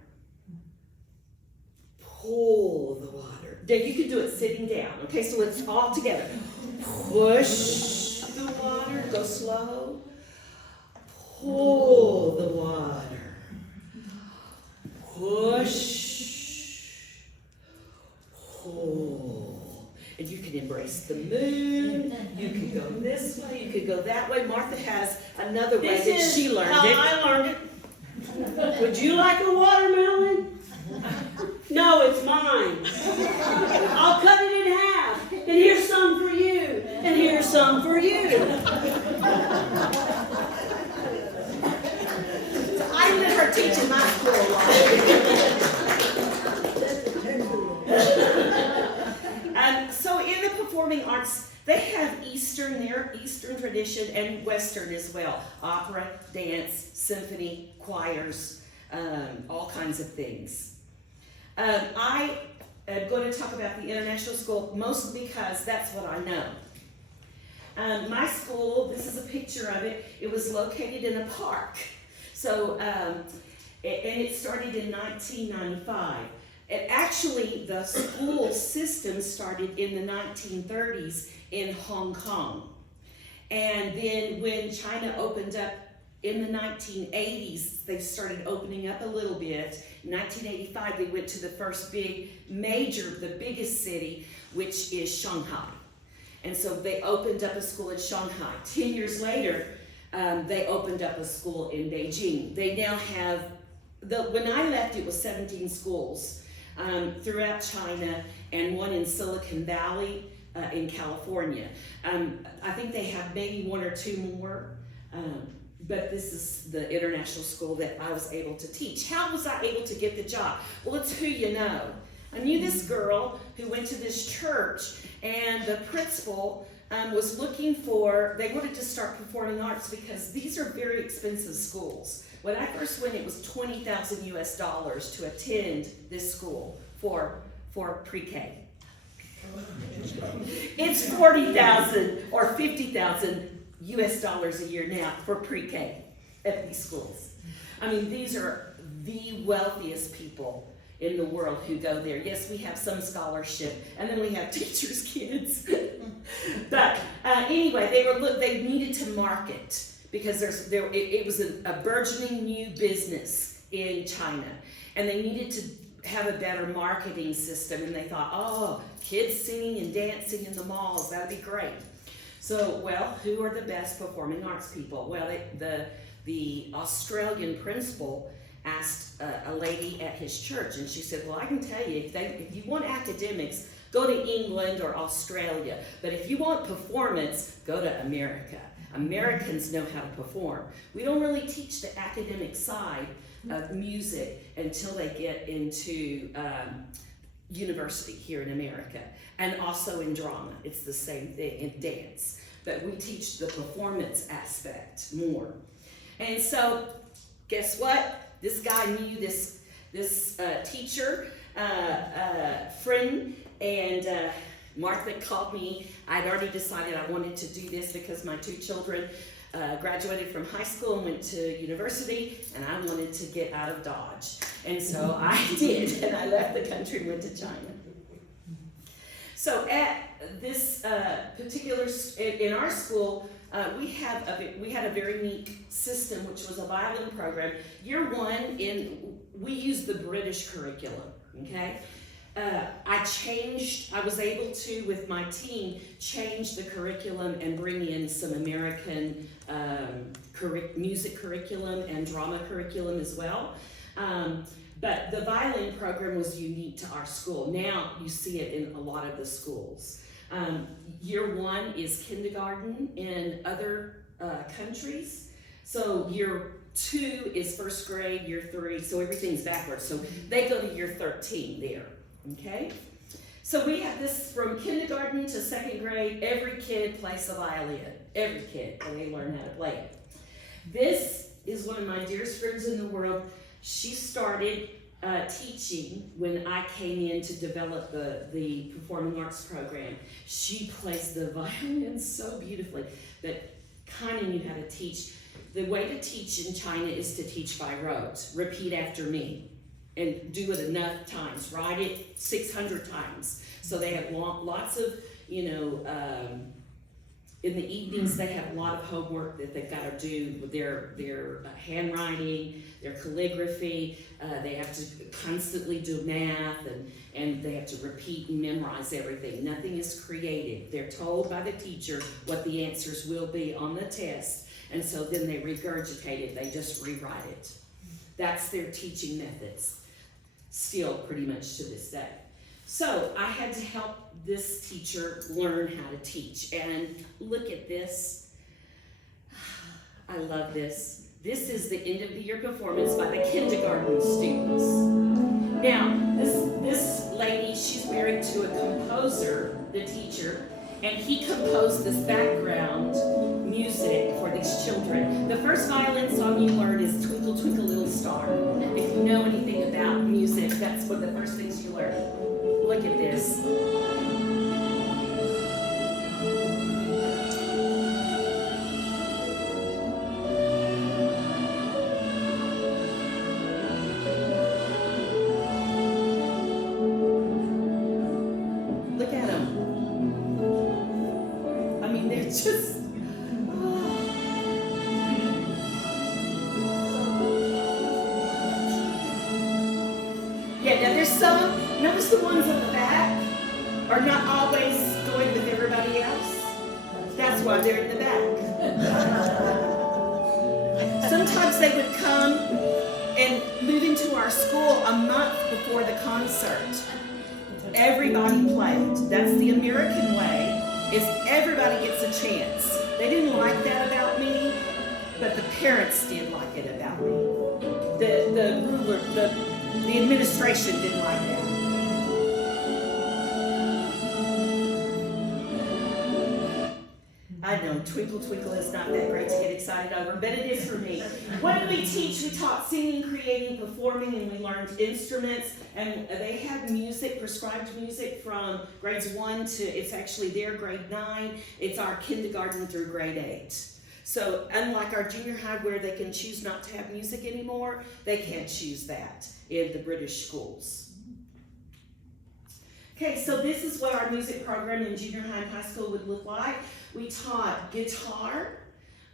pull the water. Now you can do it sitting down. Okay, so it's all together. Push the water, go slow. Pull the water. Push. Pull. And you can embrace the moon. You can go this way. You can go that way. Martha has another way that she learned it. I learned it. Would you like a watermelon? No, it's mine. I'll cut it in half. And here's some for you. And here's some for you. I let her teach in my school a lot. So in the performing arts, they have their Eastern tradition and Western as well. Opera, dance, symphony, choirs, all kinds of things. I am going to talk about the international school mostly because that's what I know. My school, this is a picture of it, it was located in a park. So, and it started in 1995. And actually, the school system started in the 1930s in Hong Kong. And then when China opened up in the 1980s, they started opening up a little bit. In 1985, they went to the first the biggest city, which is Shanghai. And so they opened up a school in Shanghai. 10 years later, they opened up a school in Beijing. They now have, when I left, it was 17 schools throughout China and one in Silicon Valley in California. I think they have maybe one or two more, but this is the international school that I was able to teach. How was I able to get the job? Well, it's who you know. I knew this girl who went to this church, and the principal was looking they wanted to start performing arts because these are very expensive schools. When I first went, it was $20,000 US to attend this school for pre-K. It's $40,000 or $50,000 US a year now for pre-K at these schools. I mean, these are the wealthiest people in the world who go there. Yes, we have some scholarship, and then we have teachers' kids. But anyway, they needed to market because it was a burgeoning new business in China, and they needed to have a better marketing system. And they thought, oh, kids singing and dancing in the malls, that'd be great. So, well, who are the best performing arts people? Well, the Australian principal asked a lady at his church, and she said, well, I can tell you, if you want academics, go to England or Australia. But if you want performance, go to America. Americans know how to perform. We don't really teach the academic side of music until they get into university here in America, and also in drama. It's the same thing, in dance. But we teach the performance aspect more. And so, guess what? This guy knew this teacher, friend, and Martha called me. I'd already decided I wanted to do this because my two children graduated from high school and went to university, and I wanted to get out of Dodge. And so I did, and I left the country and went to China. So at this particular, in our school, we had a very neat system, which was a violin program. Year one, we used the British curriculum, okay? I was able to, with my team, change the curriculum and bring in some American music curriculum and drama curriculum as well. But the violin program was unique to our school. Now you see it in a lot of the schools. Year one is kindergarten in other countries. So year two is first grade, year three, so everything's backwards. So they go to year 13 there, okay? So we have this from kindergarten to second grade. Every kid plays the violin, every kid, and they learn how to play it. This is one of my dearest friends in the world. She started teaching when I came in to develop the performing arts program. She plays the violin so beautifully that kind of knew how to teach. The way to teach in China is to teach by rote. Repeat after me and do it enough times. Write it 600 times. So they have lots of, in the evenings they have a lot of homework that they've got to do with their handwriting, their calligraphy. They have to constantly do math and they have to repeat and memorize everything. Nothing is created. They're told by the teacher what the answers will be on the test, and so then they regurgitate it. They just rewrite it. That's their teaching methods, still pretty much to this day. So I had to help this teacher learn how to teach. And look at this. I love this. This is the end of the year performance by the kindergarten students. Now, this lady, she's married to a composer, the teacher, and he composed this background music for these children. The first violin song you learn is Twinkle, Twinkle, Little Star. If you know anything about music, that's one of the first things you learn. Look at this. Look at them. I mean, they're just... Yeah, now there's some, notice the ones on the back are not always going with everybody else. That's why they're in the back. Sometimes they would come and move into our school a month before the concert. Everybody played. That's the American way, is everybody gets a chance. They didn't like that about me, but the parents did like it about me. The administration didn't like that. I know, Twinkle Twinkle is not that great to get excited over, but it is for me. What did we teach? We taught singing, creating, performing, and we learned instruments. And they had music, prescribed music from grades 1 to, it's actually their grade 9. It's our kindergarten through grade 8. So unlike our junior high where they can choose not to have music anymore, they can't choose that in the British schools. Okay, so this is what our music program in junior high and high school would look like. We taught guitar,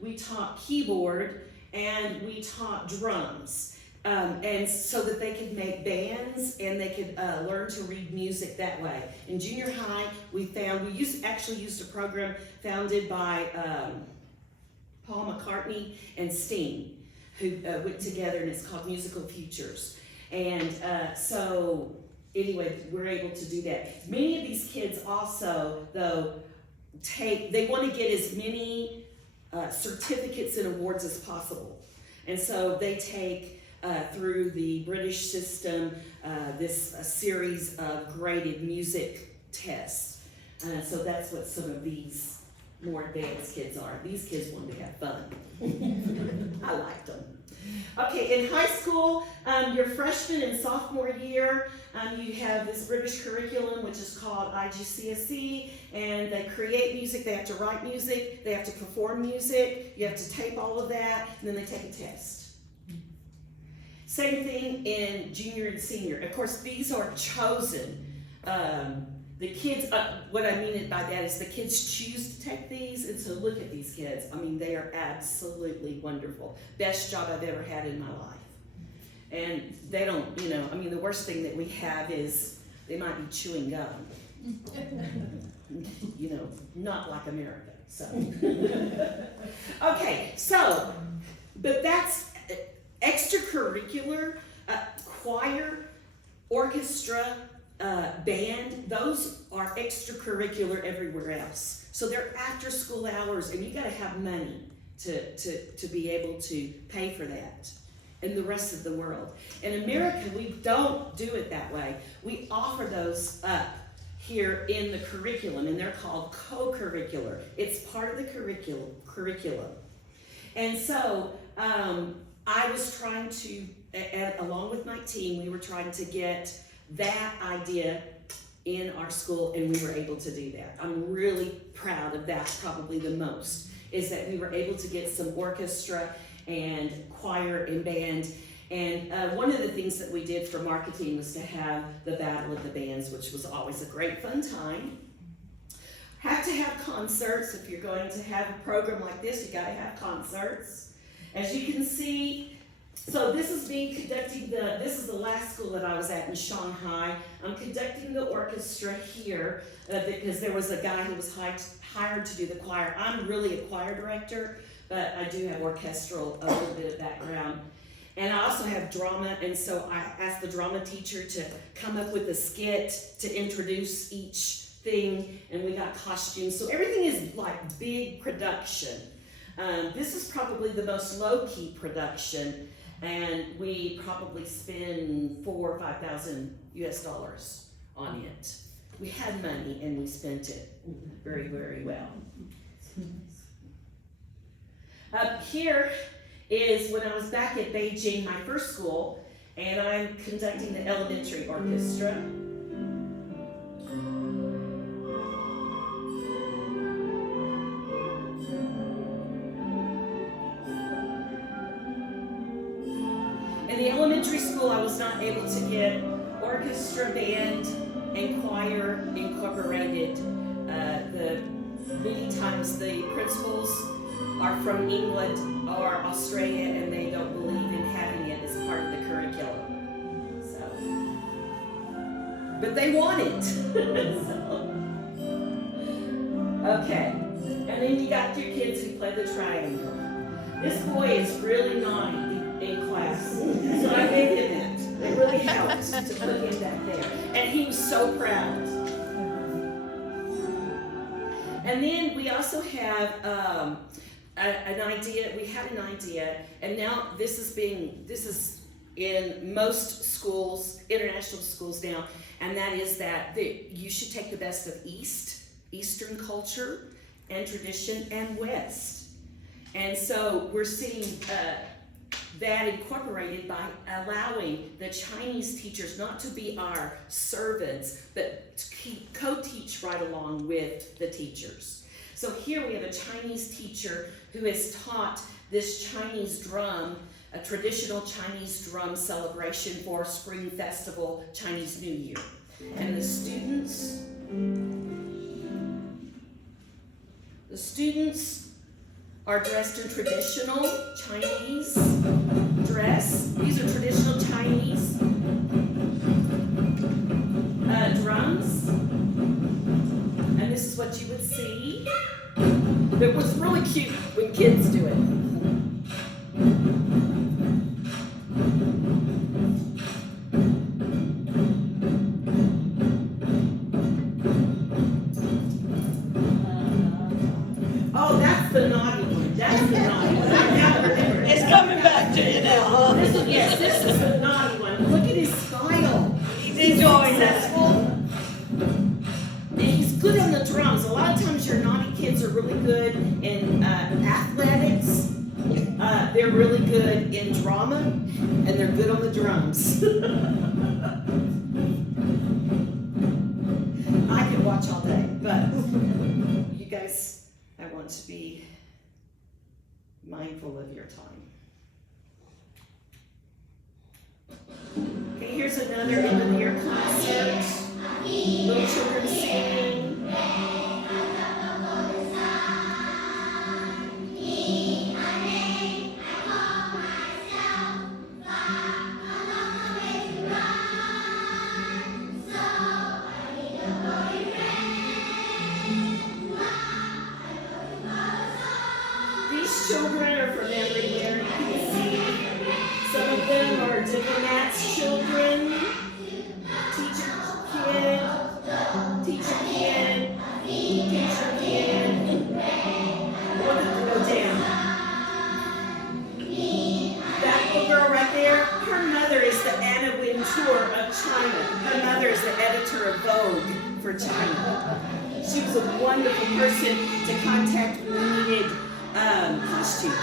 we taught keyboard, and we taught drums. And so that they could make bands and they could learn to read music that way. In junior high, we actually used a program founded by Paul McCartney and Sting, who went together, and it's called Musical Futures. And so anyway, we're able to do that. Many of these kids also, though, they want to get as many certificates and awards as possible. And so they take through the British system this series of graded music tests. So that's what some of these more advanced kids are. These kids wanted to have fun. I liked them. Okay, in high school, your freshman and sophomore year, you have this British curriculum, which is called IGCSE, and they create music, they have to write music, they have to perform music, you have to tape all of that, and then they take a test. Same thing in junior and senior. Of course, these are chosen the kids, what I mean by that is the kids choose to take these, and so look at these kids. I mean, they are absolutely wonderful. Best job I've ever had in my life. And they don't, you know, I mean, the worst thing that we have is they might be chewing gum. You know, not like America, so. Okay, so, but that's extracurricular, choir, orchestra, band, those are extracurricular everywhere else. So they're after school hours, and you gotta have money to be able to pay for that in the rest of the world. In America, we don't do it that way. We offer those up here in the curriculum, and they're called co-curricular. It's part of the curriculum. And so I was trying to, along with my team, we were trying to get that idea in our school, and we were able to do that. I'm really proud of that, probably the most, is that we were able to get some orchestra and choir and band. And one of the things that we did for marketing was to have the Battle of the Bands, which was always a great fun time. Have to have concerts. If you're going to have a program like this, you gotta have concerts. As you can see, so this is me conducting this is the last school that I was at in Shanghai. I'm conducting the orchestra here because there was a guy who was hired to do the choir. I'm really a choir director, but I do have orchestral, a little bit of background. And I also have drama, and so I asked the drama teacher to come up with a skit to introduce each thing, and we got costumes. So everything is like big production. This is probably the most low-key production, and we probably spend $4,000 or $5,000 US on it. We had money and we spent it very, very well. Up here is when I was back at Beijing, my first school, and I'm conducting the elementary orchestra. In the elementary school, I was not able to get orchestra, band, and choir incorporated. Many times the principals are from England or Australia, and they don't believe in having it as part of the curriculum. So, but they want it. So, okay, and then you got your kids who play the triangle. This boy is really naughty in class, so I gave him that. It really helped to put him back there, and he was so proud. And then we also have an idea. We had an idea, and now this is in most schools, international schools now, and that is that you should take the best of Eastern culture and tradition, and West. And so we're seeing that incorporated by allowing the Chinese teachers not to be our servants, but to co-teach right along with the teachers. So here we have a Chinese teacher who has taught this Chinese drum, a traditional Chinese drum celebration for Spring Festival, Chinese New Year. And the students are dressed in traditional Chinese dress. These are traditional Chinese drums. And this is what you would see. It was really cute when kids do it. Oh, that's the naughty one. That's the naughty one. I now remember it. It's coming back to you now, huh? Yes, this is the naughty one. Look at his style. He's enjoying that. Successful. And he's good on the drums. A lot of times your naughty kids are really good in athletics. They're really good in drama, and they're good on the drums. I can watch all day, but you guys, I want to be mindful of your time. Okay, here's another end of the year concert. Little children singing. These children are from everywhere. You can see some of them are diplomats' children, teacher kid, teacher kid, teacher kid. One of them go down. That little girl right there, her mother is the Anna Wintour of China. Her mother is the editor of Vogue for China. She was a wonderful person to contact when we needed costumes.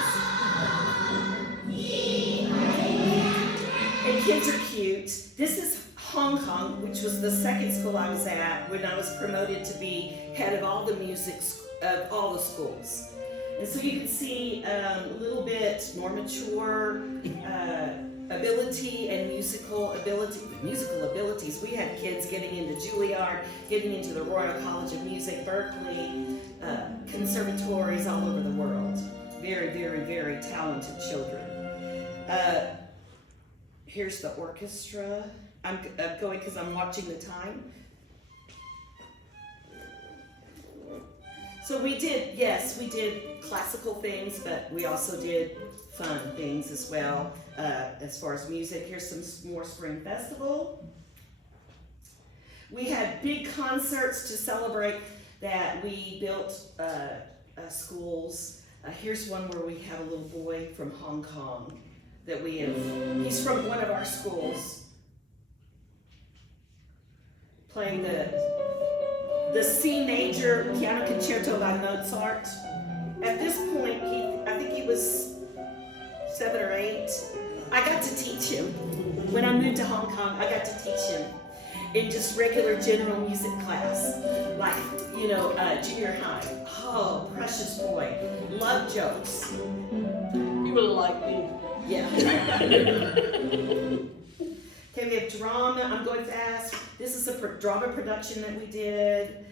And kids are cute. This is Hong Kong, which was the second school I was at when I was promoted to be head of all the music of all the schools. And so you can see a little bit more mature ability and musical abilities. We had kids getting into Juilliard, getting into the Royal College of Music, Berkeley, conservatories all over the world. Very, very, very talented children. Here's the orchestra. I'm going because I'm watching the time. So we did classical things, but we also did fun things as well, as far as music. Here's some more spring festival. We had big concerts to celebrate that we built schools. Here's one where we have a little boy from Hong Kong that he's from one of our schools, playing the C major piano concerto by Mozart. At this point, I think he was 7 or 8. I got to teach him. When I moved to Hong Kong, I got to teach him in just regular general music class, like, junior high. Oh, precious boy. Love jokes. You would have liked me. Yeah. Okay, we have drama. I'm going fast. This is a drama production that we did.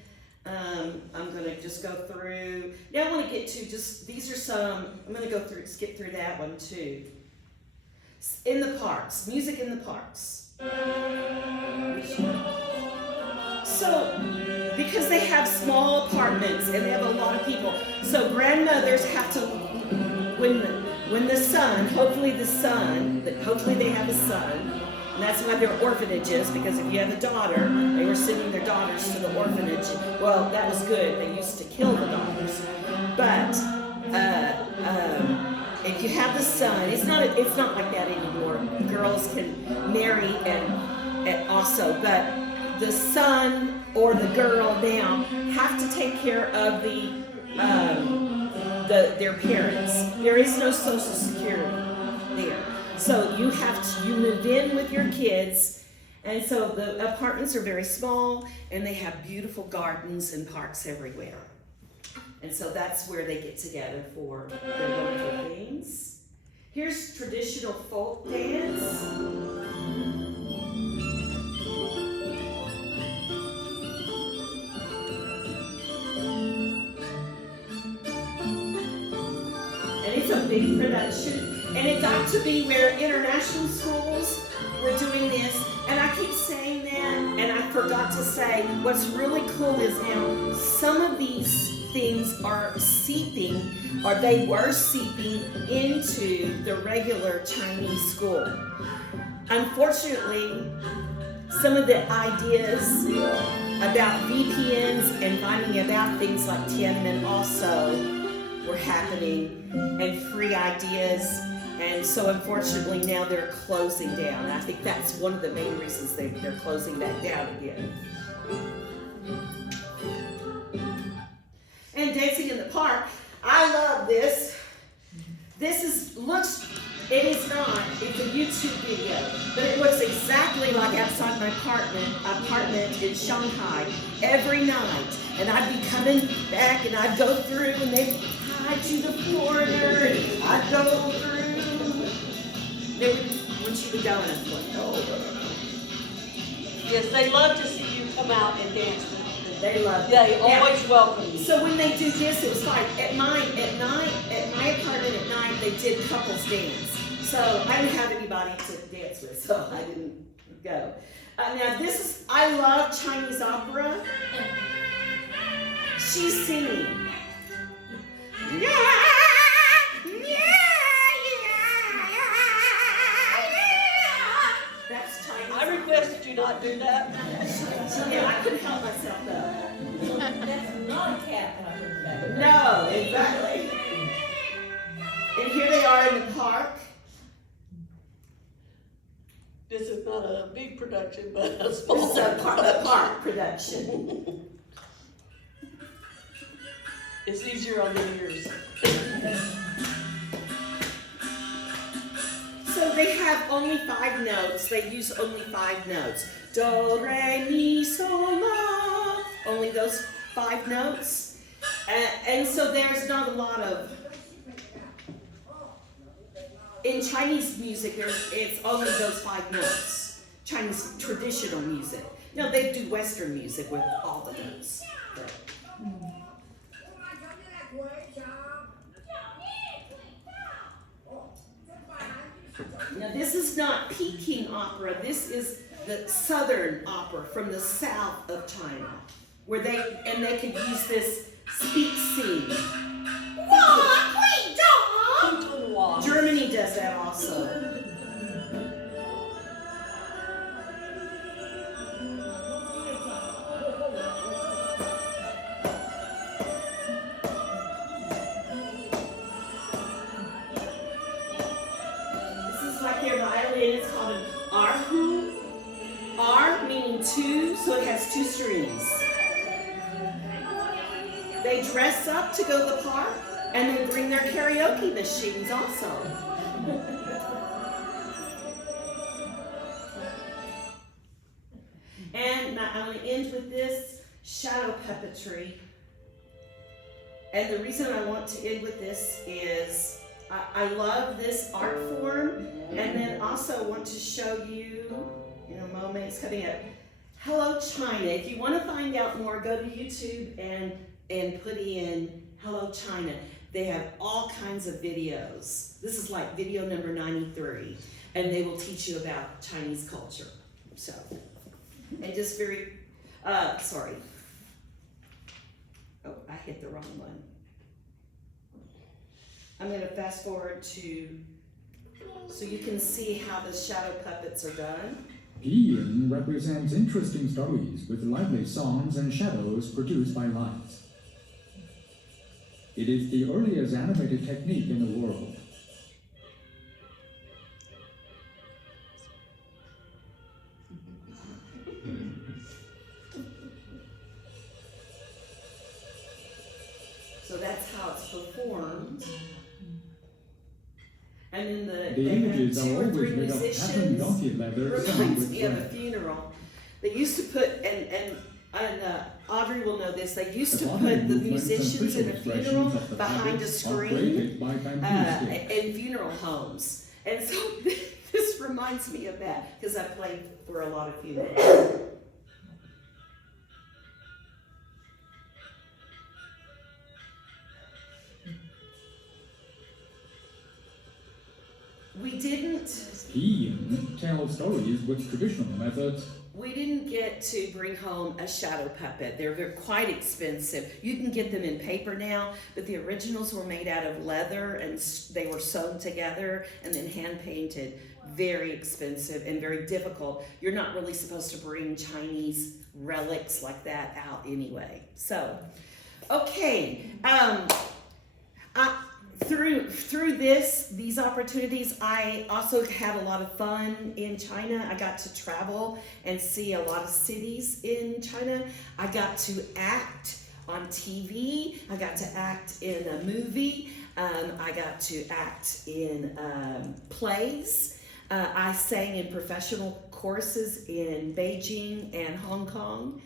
I'm going to just go through. Now I want to get to these are some, I'm going to skip through that one too. In the parks, music in the parks. So, because they have small apartments and they have a lot of people, so grandmothers have to, when the son, hopefully they have a son. And that's why they're orphanages, because if you have a daughter, they were sending their daughters to the orphanage. Well, that was good. They used to kill the daughters. But if you have the son, it's not like that anymore. Girls can marry and also, but the son or the girl now have to take care of their parents. There is no Social Security there. So you move in with your kids, and so the apartments are very small, and they have beautiful gardens and parks everywhere. And so that's where they get together for their wonderful things. Here's traditional folk dance. And it's a big production. And it got to be where international schools were doing this. And I keep saying that, and I forgot to say, what's really cool is now some of these things are seeping, or they were seeping into the regular Chinese school. Unfortunately, some of the ideas about VPNs and finding about things like Tiananmen also were happening, and free ideas. And so unfortunately now they're closing down. I think that's one of the main reasons they're closing that down again. And dancing in the park. I love this. It is not, it's a YouTube video, but it looks exactly like outside my apartment in Shanghai every night. And I'd be coming back and I'd go through and they'd tie to the foreigner and I'd go through. They would want you to go and I'm like, oh. Yes, they love to see you come out and dance with them. They love it. They Yeah. always welcome you. So when they do this, it was fine. At my apartment at night, they did couples dance. So I didn't have anybody to dance with, so I didn't go. Now I love Chinese opera. She's singing. That's Chinese. I requested you not do that. Yeah, I couldn't help myself though. That's not a cat puppet. No, exactly. And here they are in the park. This is not a big production, but a small. This is a park production. It's easier on the ears. So they have only 5 notes. They use only 5 notes. Do, re, mi, so, la. Only those 5 notes. And so there's not a lot of. In Chinese music, it's only those 5 notes. Chinese traditional music. No, they do Western music with all the notes. Now this is not Peking opera. This is the Southern opera from the south of China, where they could use this speak sing. Germany does that also. This is like their violin. It's called an erhu. R meaning 2, so it has 2 strings. They dress up to go to the park. And they bring their karaoke machines also. And now I'm going to end with this shadow puppetry. And the reason I want to end with this is I love this art form. And then also want to show you, Moment's coming up. Hello China. If you want to find out more, go to YouTube and put in Hello China. They have all kinds of videos. This is like video number 93, and they will teach you about Chinese culture. So, and just very, sorry. Oh, I hit the wrong one. I'm gonna fast forward to, so you can see how the shadow puppets are done. Yiyin represents interesting stories with lively songs and shadows produced by light. It is the earliest animated technique in the world. So that's how it's performed. And then The images are 2 or 3 always made of patterned musicians. donkey leather sewn Reminds with me of a thread. funeral. They used to put, and Audrey will know this, they used to The put body the movements and musicians in a facial funeral expressions of the behind a puppets are screen created by bamboo sticks. in funeral homes. And so this reminds me of that, because I played for a lot of funerals. We didn't Yiyin tells stories with traditional methods. We didn't get to bring home a shadow puppet. They're quite expensive. You can get them in paper now, but the originals were made out of leather and they were sewn together and then hand painted. Very expensive and very difficult. You're not really supposed to bring Chinese relics like that out anyway. So, okay. Through these opportunities, I also had a lot of fun in China. I got to travel and see a lot of cities in China. I got to act on TV. I got to act in a movie. I got to act in plays. I sang in professional courses in Beijing and Hong Kong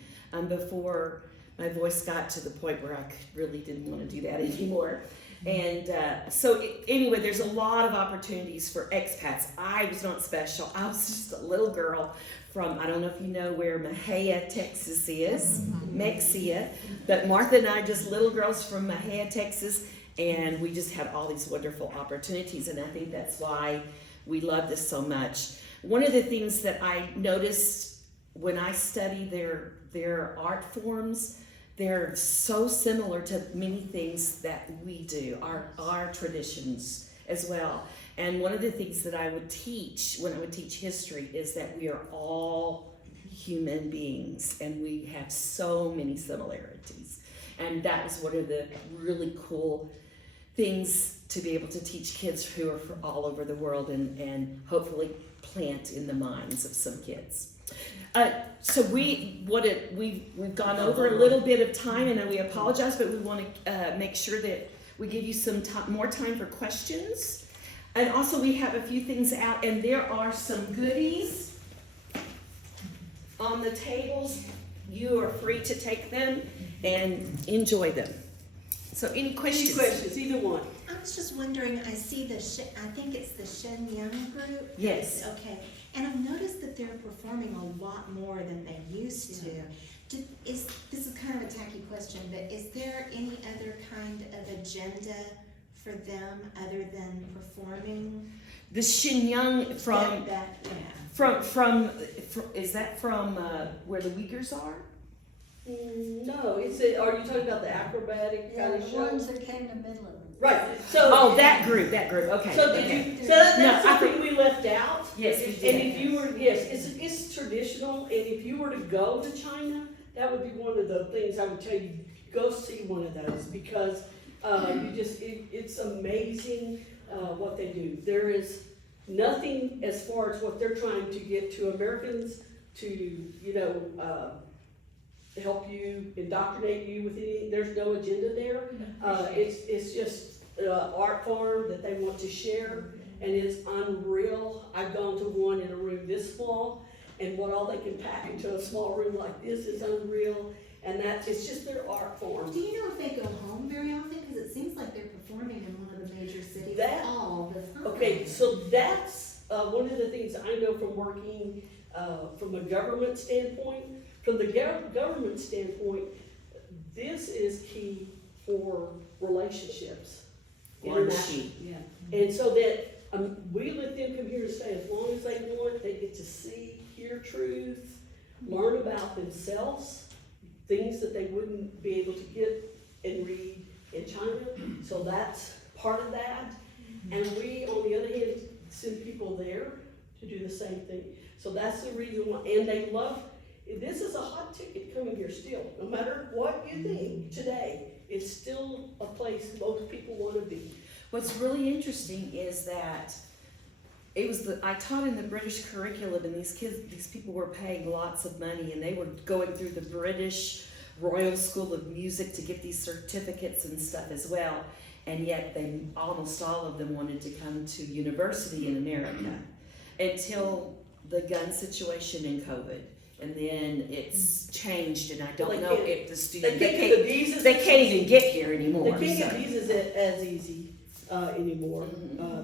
before my voice got to the point where I really didn't want to do that anymore. And anyway, there's a lot of opportunities for expats. I was not special. I was just a little girl from, I don't know if you know where Mahia, Texas is, Mexia, but Martha and I just little girls from Mahia, Texas, and we just had all these wonderful opportunities, and I think that's why we love this so much. One of the things that I noticed when I study their art forms, they're so similar to many things that we do, our traditions as well. And one of the things that I would teach when I would teach history is that we are all human beings and we have so many similarities. And that was one of the really cool things to be able to teach kids who are from all over the world and hopefully plant in the minds of some kids. So we've gone over a little bit of time, and we apologize, but we want to make sure that we give you some more time for questions. And also we have a few things out, and there are some goodies on the tables. You are free to take them and enjoy them. So any questions? Any questions, either one? I was just wondering, I see I think it's the Shenyang group? Yes. Okay, and I've noticed that they're performing a lot more than they used to. This is kind of a tacky question, but is there any other kind of agenda for them other than performing? The Shenyang from is that from where the Uyghurs are? No, are you talking about the acrobatic kind of The show? ones that came to Midland. Right, so. Oh, that group, okay. So did Okay. you, so that's No, I something we left out? Yes, we And did. if you were, yes, it's traditional, and if you were to go to China, that would be one of the things I would tell you, go see one of those, because, it's amazing, what they do. There is nothing as far as what they're trying to get to Americans to, help you, indoctrinate you with anything. There's no agenda there. It's just art form that they want to share, and it's unreal. I've gone to one in a room this small, and what all they can pack into a small room like this is unreal. And it's just their art form. Do you know if they go home very often? Because it seems like they're performing in one of the major cities all the time. Okay, so that's one of the things I know from working from a government standpoint. From the government standpoint, this is key for relationships. International. Yeah. And so that we let them come here and stay as long as they want. They get to see, hear truth, learn about themselves, things that they wouldn't be able to get and read in China. So that's part of that. And we, on the other hand, send people there to do the same thing. So that's the reason why, and they love. This is a hot ticket coming here still. No matter what you think today, it's still a place most people want to be. What's really interesting is that I taught in the British curriculum, and these people were paying lots of money, and they were going through the British Royal School of Music to get these certificates and stuff as well. And yet almost all of them wanted to come to university in America until the gun situation in COVID. And then it's changed, and I don't know if the students They can't get the visas. they can't even get here anymore. They can't get so. visas as easy anymore.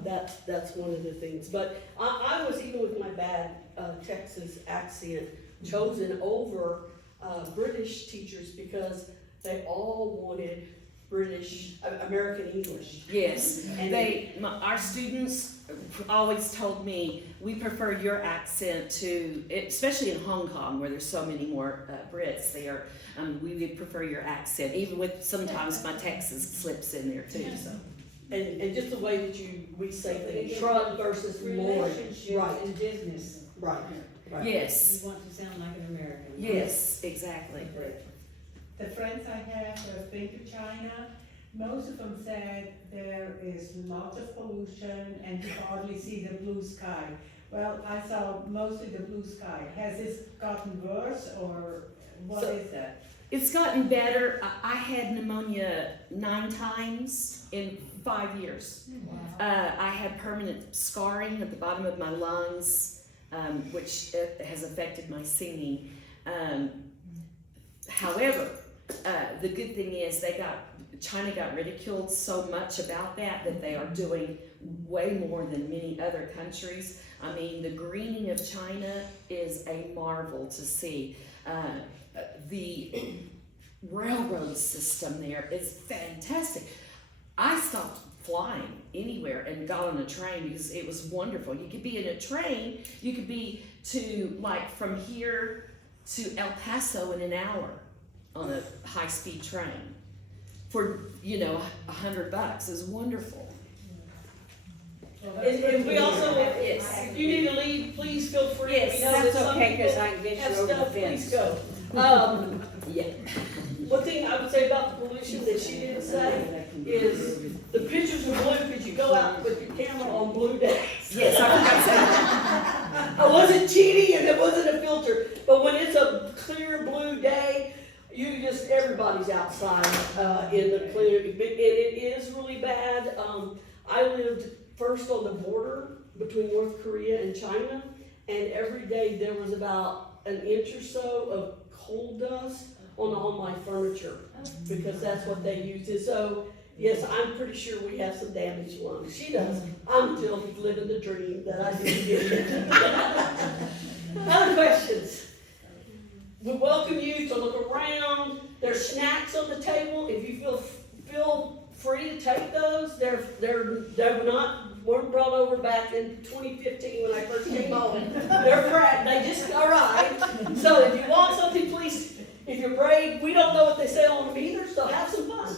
That's one of the things. But I was, even with my bad Texas accent, chosen over British teachers because they all wanted American English. Yes, And our students always told me, we prefer your accent to, especially in Hong Kong where there's so many more Brits there, we would prefer your accent, even with sometimes my Texas slips in there too, so. And just the way that we say things, shrug versus Lord. Right. In business. Right. Yes, You want to sound like an American. yes, exactly. The friends I have that have been to China, most of them said there is lots of pollution and you hardly see the blue sky. Well, I saw mostly the blue sky. Has this gotten worse, or what is that? It's gotten better. I had pneumonia 9 times in 5 years. I had permanent scarring at the bottom of my lungs, which has affected my singing. However, the good thing is they got China got ridiculed so much about that they are doing way more than many other countries. I mean, the greening of China is a marvel to see. The railroad system there is fantastic. I stopped flying anywhere and got on a train because it was wonderful. You could be in a train, you could be to like from here to El Paso in an hour on a high-speed train for, you know, $100. It was wonderful. And we also, if you need to leave, please feel free. Yes, We know That's that some okay, cause people I can get have you over the stuff, fence. please go. Yeah. One thing I would say about the pollution that she didn't say is the pictures are blue because you go out with your camera on blue days. Yes, I forgot to say that. I wasn't cheating and it wasn't a filter, but when it's a clear blue day, everybody's outside, in the clear, and it is really bad. I lived first on the border between North Korea and China, and every day there was about an inch or so of coal dust on all my furniture, because that's what they used. And so, yes, I'm pretty sure we have some damaged lungs. She does. I'm still living the dream that I didn't get. Other questions? We welcome you to look around. There's snacks on the table. If you feel free to take those. Weren't brought over back in 2015 when I first came home. They're fresh. They just arrived. So if you want something, please. If you're brave, we don't know what they say on them either, so have some fun.